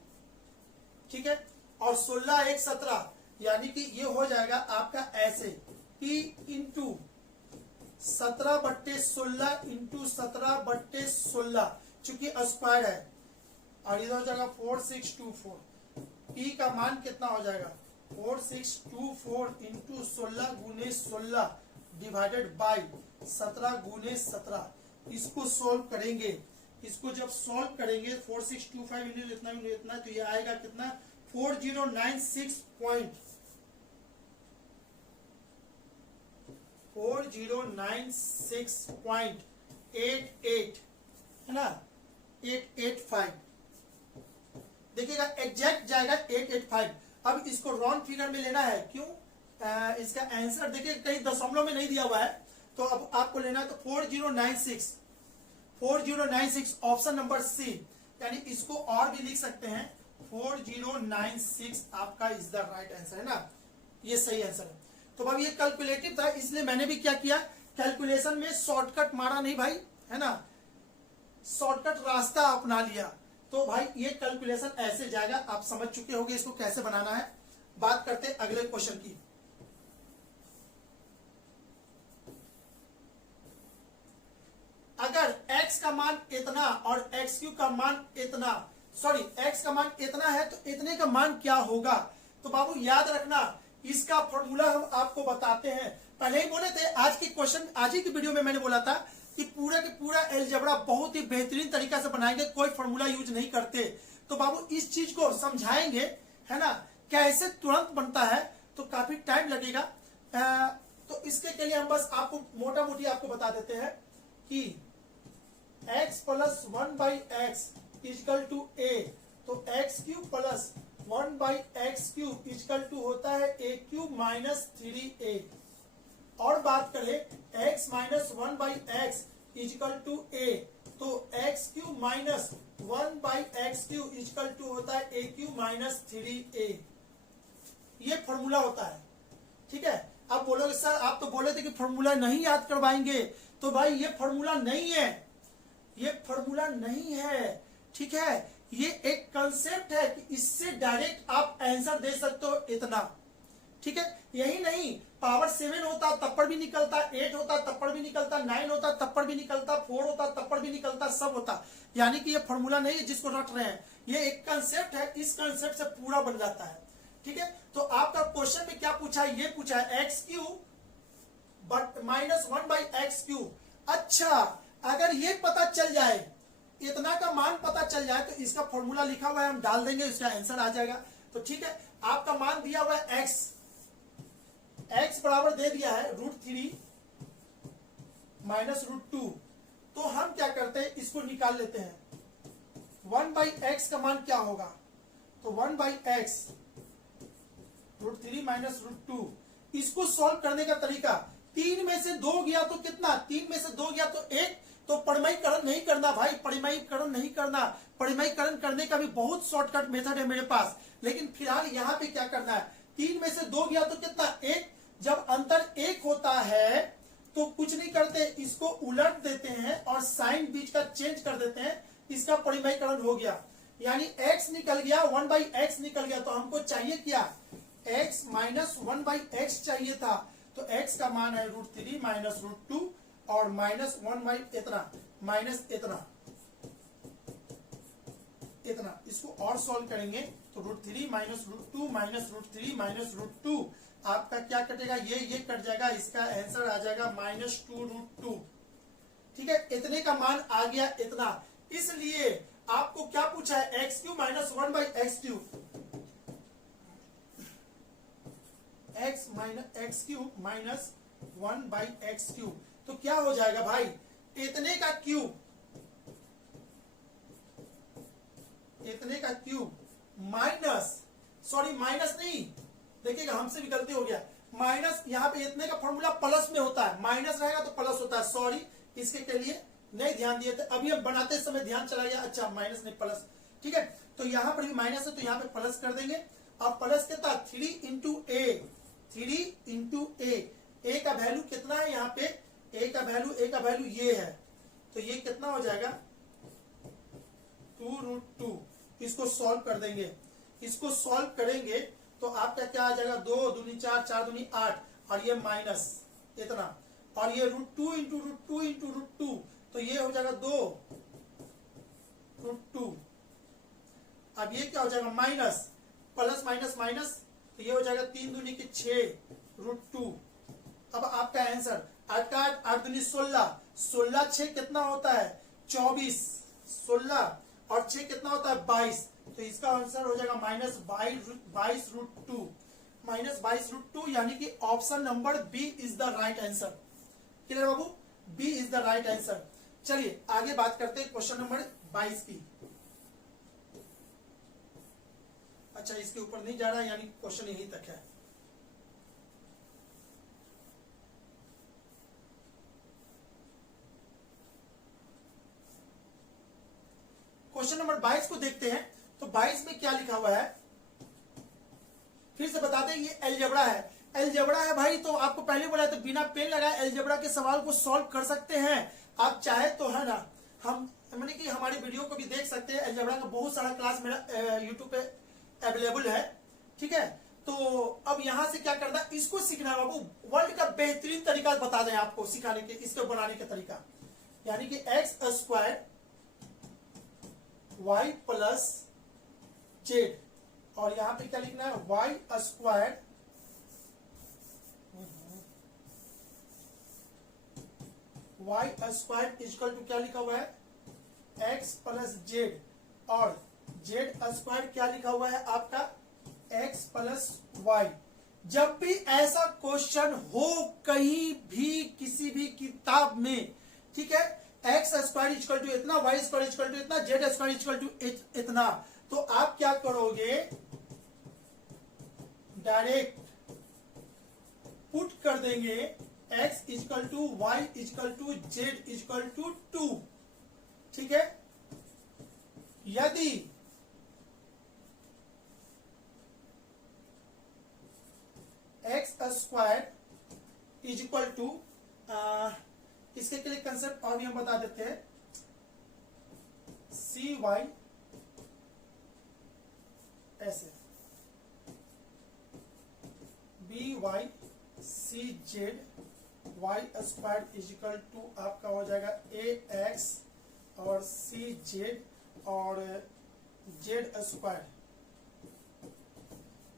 ठीक है, और 16 1 17 यानी कि ये हो जाएगा आपका ऐसे P इंटू 17/16 इंटू 17/16, चूंकि स्क्वायर है, और इधर हो जाएगा 4624। P का मान कितना हो जाएगा 4624 इंटू 16 गुने 16 डिवाइडेड बाई 17 गुने 17। इसको सॉल्व करेंगे, इसको जब सॉल्व करेंगे 4625 इंटू इतना तो ये आएगा कितना 4096.88 है ना 885। देखिएगा एग्जैक्ट जाएगा 885। अब इसको राउंड फिगर में लेना है, क्यों इसका आंसर देखिए कहीं दशमलव में नहीं दिया हुआ है, तो अब आपको लेना है तो 4096 ऑप्शन नंबर सी, यानी इसको और भी लिख सकते हैं 4096 आपका इज द राइट आंसर है ना, ये सही आंसर है। तो अब ये कैलकुलेटिव था इसलिए मैंने भी क्या किया कैलकुलेशन में शॉर्टकट मारा नहीं भाई, है ना, शॉर्टकट रास्ता अपना लिया। तो भाई ये कैलकुलेशन ऐसे जाएगा, आप समझ चुके होंगे इसको कैसे बनाना है। बात करते हैं अगले क्वेश्चन की। अगर x का मान इतना और x क्यूब का मान इतना, सॉरी x का मान इतना है तो इतने का मान क्या होगा। तो बाबू याद रखना इसका फॉर्मूला हम आपको बताते हैं। पहले ही बोले थे आज की क्वेश्चन, आज ही की वीडियो में मैंने बोला था कि पूरा के पूरा एलजेब्रा बहुत ही बेहतरीन तरीका से बनाएंगे, कोई फॉर्मूला यूज नहीं करते। तो बाबू इस चीज को समझाएंगे, है ना, कैसे तुरंत बनता है, तो काफी टाइम लगेगा। तो इसके लिए हम बस आपको मोटा मोटी आपको बता देते हैं कि x plus 1/x equal to a, तो x cube plus 1/x³ equal to होता है a³ माइनस 3a। और बात करें x minus 1/x equal to a, तो x³ minus 1/x³ equal to होता है a³ माइनस 3a। ये फॉर्मूला होता है, ठीक है। आप बोलोगे सर आप तो बोले थे कि फॉर्मूला नहीं याद करवाएंगे, तो भाई ये फॉर्मूला नहीं है, ये फॉर्मूला नहीं है, ठीक है। ये एक कंसेप्ट है कि इससे डायरेक्ट आप आंसर दे सकते हो इतना, ठीक है। यही नहीं, पावर 7 होता तब पर भी निकलता, 8 होता तब पर भी निकलता, 9 होता तब पर भी निकलता, 4 होता तब पर भी निकलता, सब होता। यानी कि ये फॉर्मूला नहीं है जिसको रट रहे हैं, ये एक कंसेप्ट है, इस कंसेप्ट से पूरा बन जाता है, ठीक है। तो आपका क्वेश्चन में क्या पूछा है, ये पूछा है x³ बट माइनस 1/x³। अच्छा, अगर ये पता चल जाए, इतना का मान पता चल जाए, तो इसका फॉर्मूला लिखा हुआ है, हम डाल देंगे, इसका आंसर आ जाएगा। तो ठीक है, आपका मान दिया हुआ है x बराबर दे दिया है √3 माइनस √2। तो हम क्या करते हैं, इसको निकाल लेते हैं। 1/x का मान क्या होगा, तो 1/x √3 माइनस √2। इसको सॉल्व करने का तरीका, 3 में से 2 गया तो कितना, 3 में से 2 गया तो 1। तो परिमयीकरण नहीं करना भाई, परिमयीकरण नहीं करना। परिमयीकरण करने का भी बहुत शॉर्टकट मेथड है मेरे पास, लेकिन फिलहाल यहाँ पे क्या करना है, 3 में से 2 गया तो कितना, 1। जब अंतर 1 होता है तो कुछ नहीं करते, इसको उलट देते हैं और साइन बीच का चेंज कर देते हैं, इसका परिमयीकरण हो गया। यानी x निकल गया, 1/x निकल गया। तो हमको चाहिए क्या, x माइनस 1/x चाहिए था। तो x का मान है √3 माइनस √2 और माइनस 1 इतना माइनस इतना इतना। इसको और सॉल्व करेंगे तो √3 माइनस √2 माइनस √3 माइनस √2, आपका क्या कटेगा, ये कट जाएगा, इसका आंसर आ जाएगा -2√2। ठीक है, इतने का मान आ गया इतना। इसलिए आपको क्या पूछा है, x³ minus 1/x³, x³ minus 1/x³। तो क्या हो जाएगा भाई, इतने का क्यूब, इतने का क्यूब माइनस, सॉरी माइनस नहीं, देखिएगा हमसे भी गलती हो गया, माइनस, यहाँ पे इतने का फॉर्मूला प्लस में होता है, माइनस रहेगा तो प्लस होता है। सॉरी, इसके लिए नहीं ध्यान दिए थे, अभी हम बनाते समय ध्यान चला गया। अच्छा, माइनस नहीं प्लस, ठीक है। तो यहाँ पर भी माइनस है तो यहाँ पे प्लस कर देंगे। और प्लस कितना, 3 इंटू ए, 3 इंटू ए का वैल्यू कितना है यहाँ पे, ए का वैल्यू ये है, तो ये कितना हो जाएगा 2√2। इसको सॉल्व कर देंगे, इसको सॉल्व करेंगे तो आपका क्या आ जाएगा, 2 दूनी 4, 4 दूनी 8, और ये माइनस इतना, और ये √2 इंटू √2 इंटू √2, तो ये हो जाएगा 2√2। अब ये क्या हो जाएगा, माइनस प्लस माइनस माइनस, तो ये हो जाएगा 3 दूनी की 6√2। अब आपका आंसर 8 8 दूनी 16, 16 6 कितना होता है 24, 16 और 6 कितना होता है 22। तो इसका आंसर हो जाएगा -22√2, -22√2, यानी कि option number B is the right answer. Clear बाबू, B is the right answer. चलिए आगे बात करते हैं क्वेश्चन नंबर 22 की। अच्छा, इसके ऊपर नहीं जा रहा, यानी क्वेश्चन यहीं तक है। क्वेश्चन नंबर 22 को देखते हैं। तो 22 में क्या लिखा हुआ है, फिर से बता दें, ये अलजेब्रा है। अलजेब्रा है भाई, तो आपको पहले बोला तो बिना पेन लगाए अलजेब्रा के सवाल को सॉल्व कर सकते हैं। आप चाहे तो है ना, हम मैंने कि हमारी वीडियो को भी देख सकते हैं। अलजेब्रा का बहुत सारा क्लास मेरा यूट्यूब पे अवेलेबल है, ठीक है। तो अब यहां से क्या करना, इसको सीखना है बाबू। वर्ल्ड का बेहतरीन तरीका बता दें आपको सिखाने के, इसको बनाने का तरीका, यानी कि x² y प्लस जेड, और यहां पे क्या लिखना है, y² इक्वल टू क्या लिखा हुआ है, x प्लस जेड, और z² क्या लिखा हुआ है आपका, x प्लस वाई। जब भी ऐसा क्वेश्चन हो कहीं भी किसी भी किताब में, ठीक है, x² इक्वल टू इतना, y² इक्वल टू इतना, z² इक्वल टू इतना, तो आप क्या करोगे, डायरेक्ट पुट कर देंगे x equal to Y equal to Z equal to 2, ठीक है। यदि X square is equal to, इसके लिए कंसेप्ट और भी हम बता देते हैं, सी वाई ऐसे B Y C Z Y square is equal to आपका हो जाएगा ए एक्स और सी जेड और जेड स्क्वायर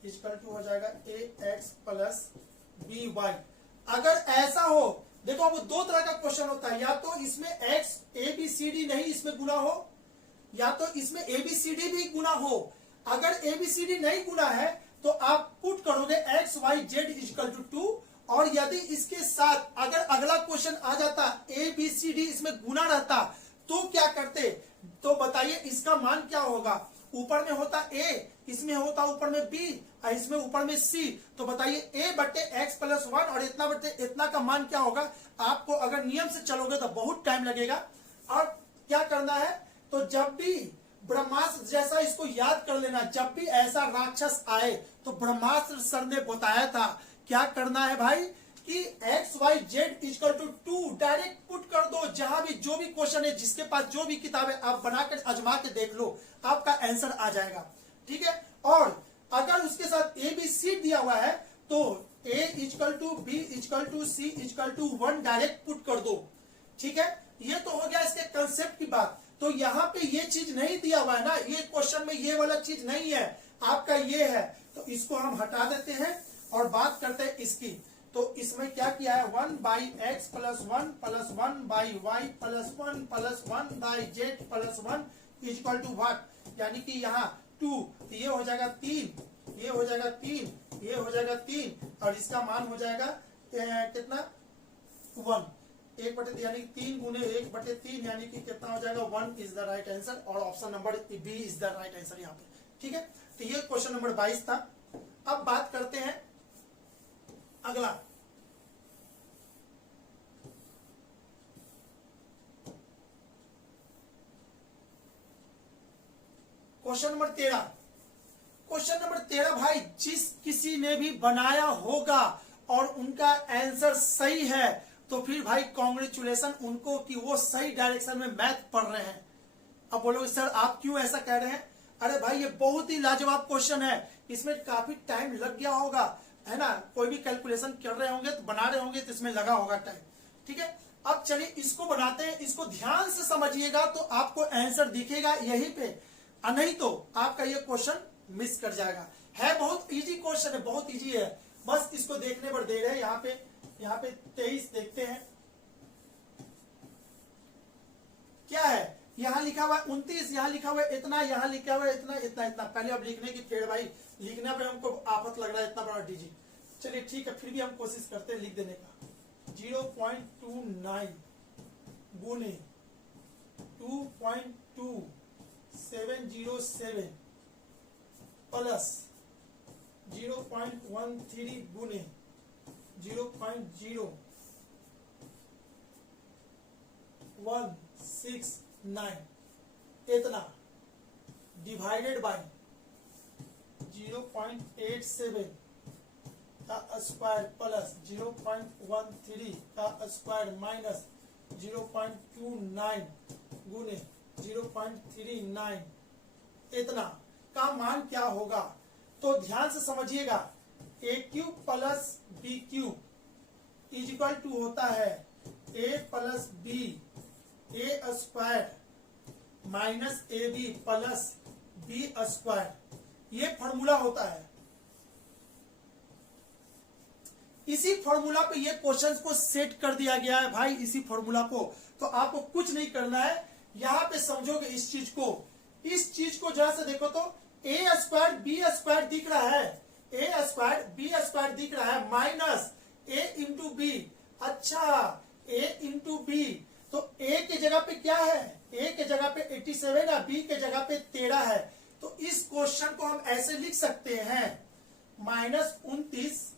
इक्वल टू हो जाएगा A X plus B Y. अगर ऐसा हो, देखो अब दो तरह का क्वेश्चन होता है, या तो इसमें X A B C D नहीं इसमें गुना हो, या तो इसमें ए बी सी डी भी गुना हो। अगर ए बी सी डी नहीं गुना है तो आप पुट करोगे X Y Z equal to 2, और यदि इसके साथ अगर अगला क्वेश्चन आ जाता ए बी सी डी इसमें गुना रहता तो क्या करते, तो बताइए इसका मान क्या होगा। ऊपर में होता ए, इसमें होता ऊपर में बी, इसमें ऊपर में सी, तो बताइए ए बटे एक्स प्लस 1 और इतना बटे इतना का मान क्या होगा। आपको अगर नियम से चलोगे तो बहुत टाइम लगेगा। और क्या करना है, तो जब भी ब्रह्मास्त्र जैसा इसको याद कर लेना, जब भी ऐसा राक्षस आए तो ब्रह्मास्त्र सर ने बताया था क्या करना है भाई, कि X Y Z equal to 2 direct put कर दो। जहां भी जो भी क्वेश्चन है, जिसके पास जो भी किताब है, आप बनाकर आजमा के देख लो, आपका आंसर आ जाएगा, ठीक है। और अगर उसके साथ ए बी सी दिया हुआ है तो A equal to B equal to C equal to 1 direct put कर दो, ठीक है। ये तो हो गया इसके कंसेप्ट की बात। तो यहाँ पे ये चीज नहीं दिया हुआ है ना, ये क्वेश्चन में ये वाला चीज नहीं है, आपका ये है, तो इसको हम हटा देते हैं और बात करते हैं इसकी। तो इसमें क्या किया है, 1 by X plus 1 plus 1 by Y plus 1 plus 1 by Z plus 1 equal to what, यानी कि यहाँ 2, तो ये हो जाएगा 3, ये हो जाएगा 3, ये हो जाएगा 3, और इसका मान हो जाएगा कितना 1, 1/3 यानी 3 गुने 1/3 यानी कि कितना हो जाएगा 1 इज द राइट आंसर, और option number B is the right answer यहाँ पे, ठीक है। तो ये क्वेश्चन नंबर 22 था। अब बात करते हैं अगला, क्वेश्चन नंबर 13। क्वेश्चन नंबर 13 भाई, जिस किसी ने भी बनाया होगा और उनका आंसर सही है तो फिर भाई कॉन्ग्रेचुलेशन उनको कि वो सही डायरेक्शन में मैथ पढ़ रहे हैं। अब बोलोगे सर आप क्यों ऐसा कह रहे हैं, अरे भाई ये बहुत ही लाजवाब क्वेश्चन है, इसमें काफी टाइम लग गया होगा, है ना, कोई भी कैलकुलेशन कर रहे होंगे तो बना रहे होंगे तो इसमें लगा होगा टाइम, ठीक है। अब चलिए इसको बनाते हैं, इसको ध्यान से समझिएगा तो आपको आंसर दिखेगा यहीं पे, नहीं तो आपका ये क्वेश्चन मिस कर जाएगा। है बहुत इजी क्वेश्चन है, बहुत इजी है, बस इसको देखने पर दे रहे हैं। यहाँ पे 23 देखते हैं क्या है, यहाँ लिखा हुआ है 29, यहाँ लिखा हुआ है इतना, यहाँ लिखा हुआ है इतना इतना इतना। पहले अब लिखने की फेड़ भाई, लिखने पे हमको आफत लग रहा है, इतना बड़ा डिजिट। चलिए ठीक है, फिर भी हम कोशिश करते हैं लिख देने का। 0.29 गुने 2.2707 प्लस 0.13 गुने 0.0169 इतना डिवाइडेड बाय 0.87 का स्क्वायर प्लस 0.13 का स्क्वायर माइनस 0.29 गुने 0.39 इतना का मान क्या होगा। तो ध्यान से समझिएगा, A cube plus B cube is equal to होता है A plus B A square minus A B plus B square, ये फॉर्मूला होता है। इसी फॉर्मूला पे ये क्वेश्चंस को सेट कर दिया गया है भाई, इसी फॉर्मूला को। तो आपको कुछ नहीं करना है, यहां पे समझोगे इस चीज को जरा से देखो तो ए स्क्वायर बी स्क्वायर दिख रहा है, ए स्क्वायर बी स्क्वायर दिख रहा है माइनस ए इंटू बी। अच्छा ए इंटू बी, तो ए के जगह पे क्या है, ए के जगह पे 87 है, बी के जगह पे 13 है। तो इस क्वेश्चन को हम ऐसे लिख सकते हैं, -29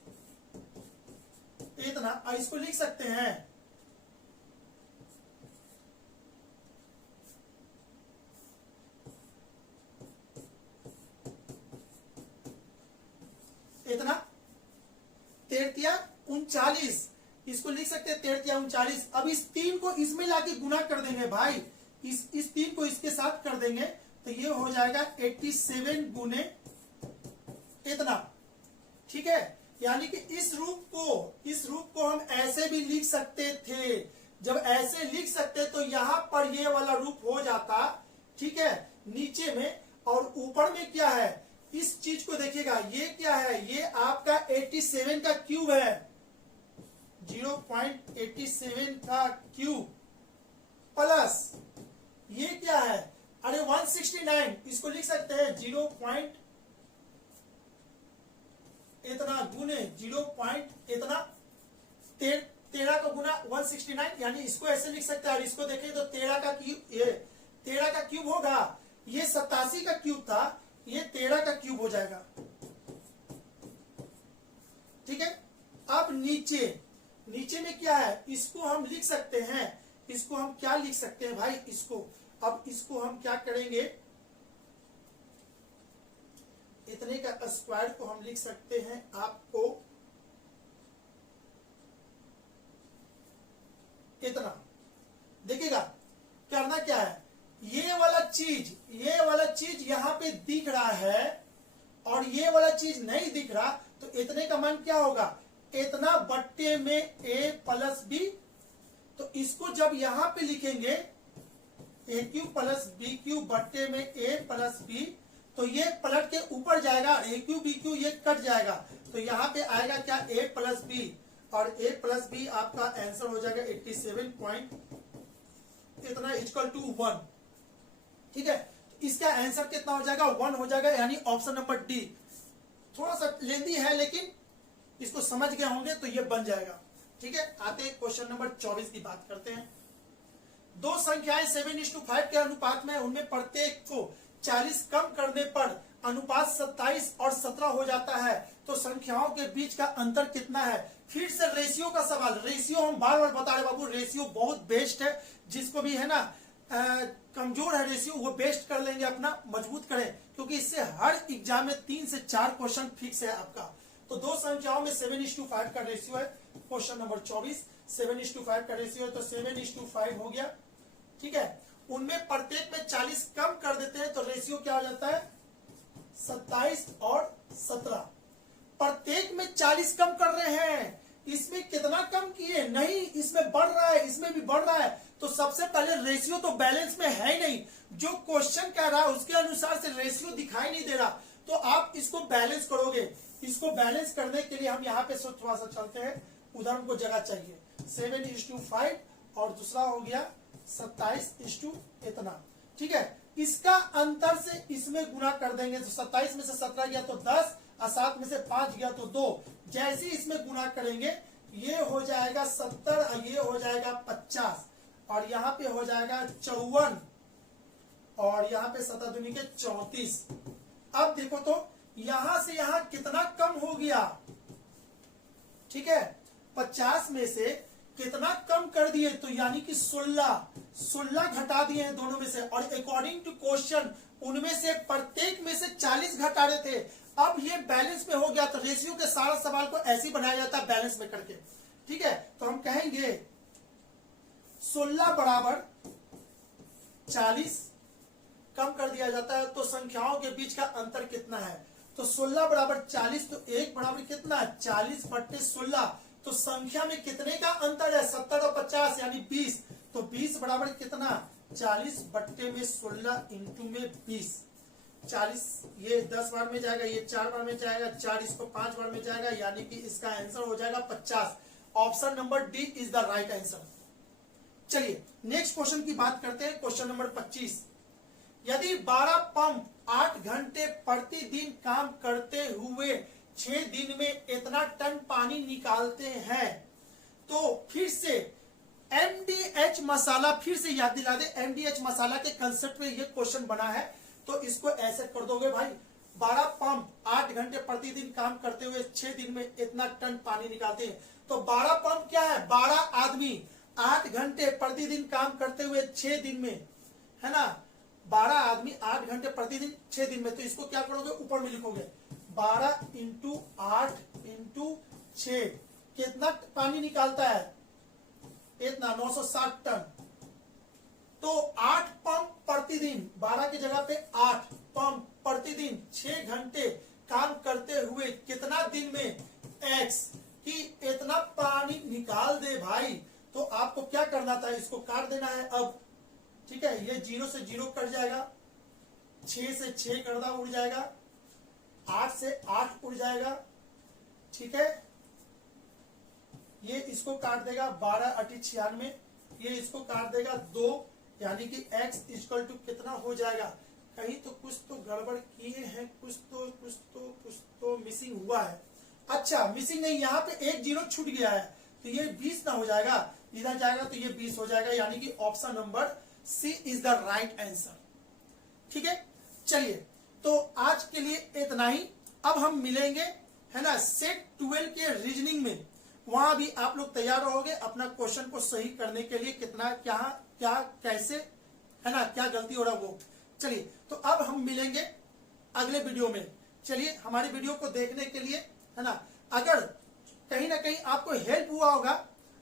इतना, और इसको लिख सकते हैं इतना 3339, इसको लिख सकते हैं 3339। अब इस 3 को इसमें लाके गुना कर देंगे भाई, इस 3 को इसके साथ कर देंगे तो ये हो जाएगा 87 गुने इतना। ठीक है, यानी कि इस रूप को हम ऐसे भी लिख सकते थे। जब ऐसे लिख सकते तो यहां पर ये वाला रूप हो जाता, ठीक है, नीचे में, और ऊपर में क्या है, इस चीज को देखिएगा, ये क्या है, ये आपका 87 का क्यूब है, 0.87 का क्यूब, प्लस ये क्या है, अरे 169, इसको लिख सकते हैं 0. इतना गुने 0. इतना 13 का गुना 169, यानी इसको ऐसे लिख सकते हैं। और इसको देखें तो 13 का क्यूब, ये 13 का क्यूब होगा, ये 87 का क्यूब था, ये 13 का क्यूब हो जाएगा। ठीक है, अब नीचे में क्या है, इसको हम लिख सकते हैं, इसको हम क्या लिख सकते हैं भाई, इसको हम क्या करेंगे, इतने का स्क्वायर को हम लिख सकते हैं, आपको इतना। देखिएगा करना क्या है, ये वाला चीज यहां पे दिख रहा है और ये वाला चीज नहीं दिख रहा, तो इतने का मान क्या होगा, इतना बट्टे में a प्लस बी। तो इसको जब यहां पे लिखेंगे ए क्यूब प्लस बी क्यूब बट्टे में a प्लस बी, तो ये पलट के ऊपर जाएगा, ए क्यू बी क्यू ये कट जाएगा, तो यहाँ पे आएगा क्या, a प्लस बी, और a प्लस बी आपका आंसर हो जाएगा 87 पॉइंट इतना इक्वल टू 1। ठीक है, इसका आंसर कितना हो जाएगा, 1 हो जाएगा, यानी ऑप्शन नंबर डी। थोड़ा सा लेंदी है लेकिन इसको समझ गए होंगे तो ये बन जाएगा। ठीक है, आते हैं क्वेश्चन नंबर 24 की बात करते हैं। दो संख्याएं 7:5 के अनुपात में, उनमें प्रत्येक को 40 कम करने पर अनुपात 27 और 17 हो जाता है, तो संख्याओं के बीच का अंतर कितना है। फिर से रेशियो का सवाल, रेशियो हम बार बार बता रहे बाबू, रेशियो बहुत बेस्ट है, जिसको भी है ना कमजोर है रेशियो वो बेस्ट कर लेंगे, अपना मजबूत करें, क्योंकि इससे हर एग्जाम में 3 से 4 क्वेश्चन फिक्स है आपका। तो दो संख्याओं में 7:5 का रेशियो है, क्वेश्चन नंबर 24 7:5 का रेशियो है, तो 7:5 हो गया। ठीक है, उनमें प्रत्येक में 40 कम कर देते हैं तो रेशियो क्या हो जाता है, 27 और 17। प्रत्येक में 40 कम कर रहे हैं, इसमें कितना कम किए, नहीं इसमें बढ़ रहा है, इसमें भी बढ़ रहा है, तो सबसे पहले रेशियो तो बैलेंस में है ही नहीं, जो क्वेश्चन कह रहा है उसके अनुसार से रेशियो दिखाई नहीं दे रहा, तो आप इसको बैलेंस करोगे। इसको बैलेंस करने के लिए हम यहाँ पे थोड़ा सा चलते हैं, उधर हमको जगह चाहिए, 7:5 और दूसरा हो गया 27 इतना। ठीक है, इसका अंतर से इसमें गुना कर देंगे, तो 27 में से 17 गया तो 10, और 7 में से 5 गया तो 2। जैसे इसमें गुना करेंगे ये हो जाएगा 70 और ये हो जाएगा 50, और यहाँ पे हो जाएगा 54, और यहाँ पे 7 दूनी के 34। अब देखो तो यहां से यहां कितना कम हो गया। ठीक है, 50 में से कितना कम कर दिए, तो यानी कि 16 घटा दिए हैं दोनों में से, और अकॉर्डिंग टू क्वेश्चन उनमें से प्रत्येक में से 40 घटा रहे थे। अब ये बैलेंस में हो गया, तो रेशियो के सारा सवाल को ऐसे बनाया जाता है बैलेंस में करके। ठीक है, तो हम कहेंगे 16 बराबर 40 कम कर दिया जाता है, तो संख्याओं के बीच का अंतर कितना है, तो 16 बराबर 40, तो 1 बराबर कितना है 40/16, तो संख्या में कितने का अंतर है 70 और 50 यानी 20, तो 20 बराबर कितना 40/16 इंटू में 20, 40 ये 10 बार में जाएगा, ये 4 बार में जाएगा, 4 इसको 5 बार में जाएगा, यानी कि इसका आंसर हो जाएगा 50। Option number D is the right answer. चलिए नेक्स्ट क्वेश्चन की बात करते हैं, क्वेश्चन नंबर 25। यदि 12 पंप 8 घंटे प्रतिदिन काम करते हुए 6 दिन में इतना टन पानी निकालते हैं, तो फिर से एमडीएच मसाला, फिर से याद दिला दे, एमडीएच मसाला के कंसेप्ट में ये क्वेश्चन बना है, तो इसको ऐसे कर दोगे भाई, 12 पंप 8 घंटे प्रतिदिन काम करते हुए 6 दिन में इतना टन पानी निकालते हैं। तो 12 पंप क्या है, 12 आदमी 8 घंटे प्रतिदिन काम करते हुए 6 दिन में, है ना, 12 आदमी 8 घंटे प्रतिदिन 6 दिन में। तो इसको क्या करोगे, ऊपर में लिखोगे 12 इंटू 8 इंटू 6, कितना पानी निकालता है, इतना 960 टन। तो 8 पंप प्रतिदिन, 12 की जगह पे 8 पंप प्रतिदिन 6 घंटे काम करते हुए कितना दिन में x की इतना पानी निकाल दे भाई। तो आपको क्या करना था, इसको काट देना है अब, ठीक है। ये 0 से 0 कट जाएगा, 6 से 6 गर्दा उड़ जाएगा, 8 से 8 उड़ जाएगा, ठीक है। ये इसको काट देगा 12 8 96, ये इसको काट देगा 2, यानी कि x इक्वल टू कितना हो जाएगा। कहीं तो कुछ तो गड़बड़ किए हैं, कुछ तो मिसिंग हुआ है। अच्छा, मिसिंग नहीं, यहाँ पे एक 0 छूट गया है, तो ये 20 ना हो जाएगा, इधर जाएगा तो ये 20 हो जाएगा, यानी कि option number C is the right answer. ठीक है, चलिए तो आज के लिए इतना ही। अब हम मिलेंगे, है ना, सेट 12 के रीजनिंग में। वहां भी आप लोग तैयार रहोगे अपना क्वेश्चन को सही करने के लिए, कितना क्या क्या कैसे, है ना, क्या गलती हो रहा वो। चलिए तो अब हम मिलेंगे अगले वीडियो में। चलिए, हमारी वीडियो को देखने के लिए, है ना, अगर कहीं ना कहीं आपको हेल्प हुआ होगा,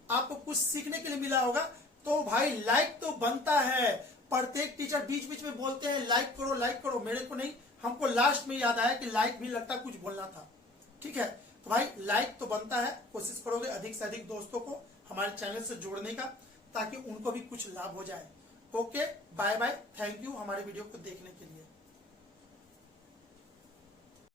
आपको कुछ सीखने के लिए मिला होगा, तो भाई लाइक तो बनता है। प्रत्येक टीचर बीच बीच में बोलते हैं लाइक करो लाइक करो, मेरे को नहीं, हमको लास्ट में याद आया कि लाइक भी लगता कुछ बोलना था। ठीक है, तो भाई लाइक तो बनता है, कोशिश करोगे अधिक से अधिक दोस्तों को हमारे चैनल से जोड़ने का, ताकि उनको भी कुछ लाभ हो जाए। Okay, bye bye, thank you हमारे वीडियो को देखने के लिए।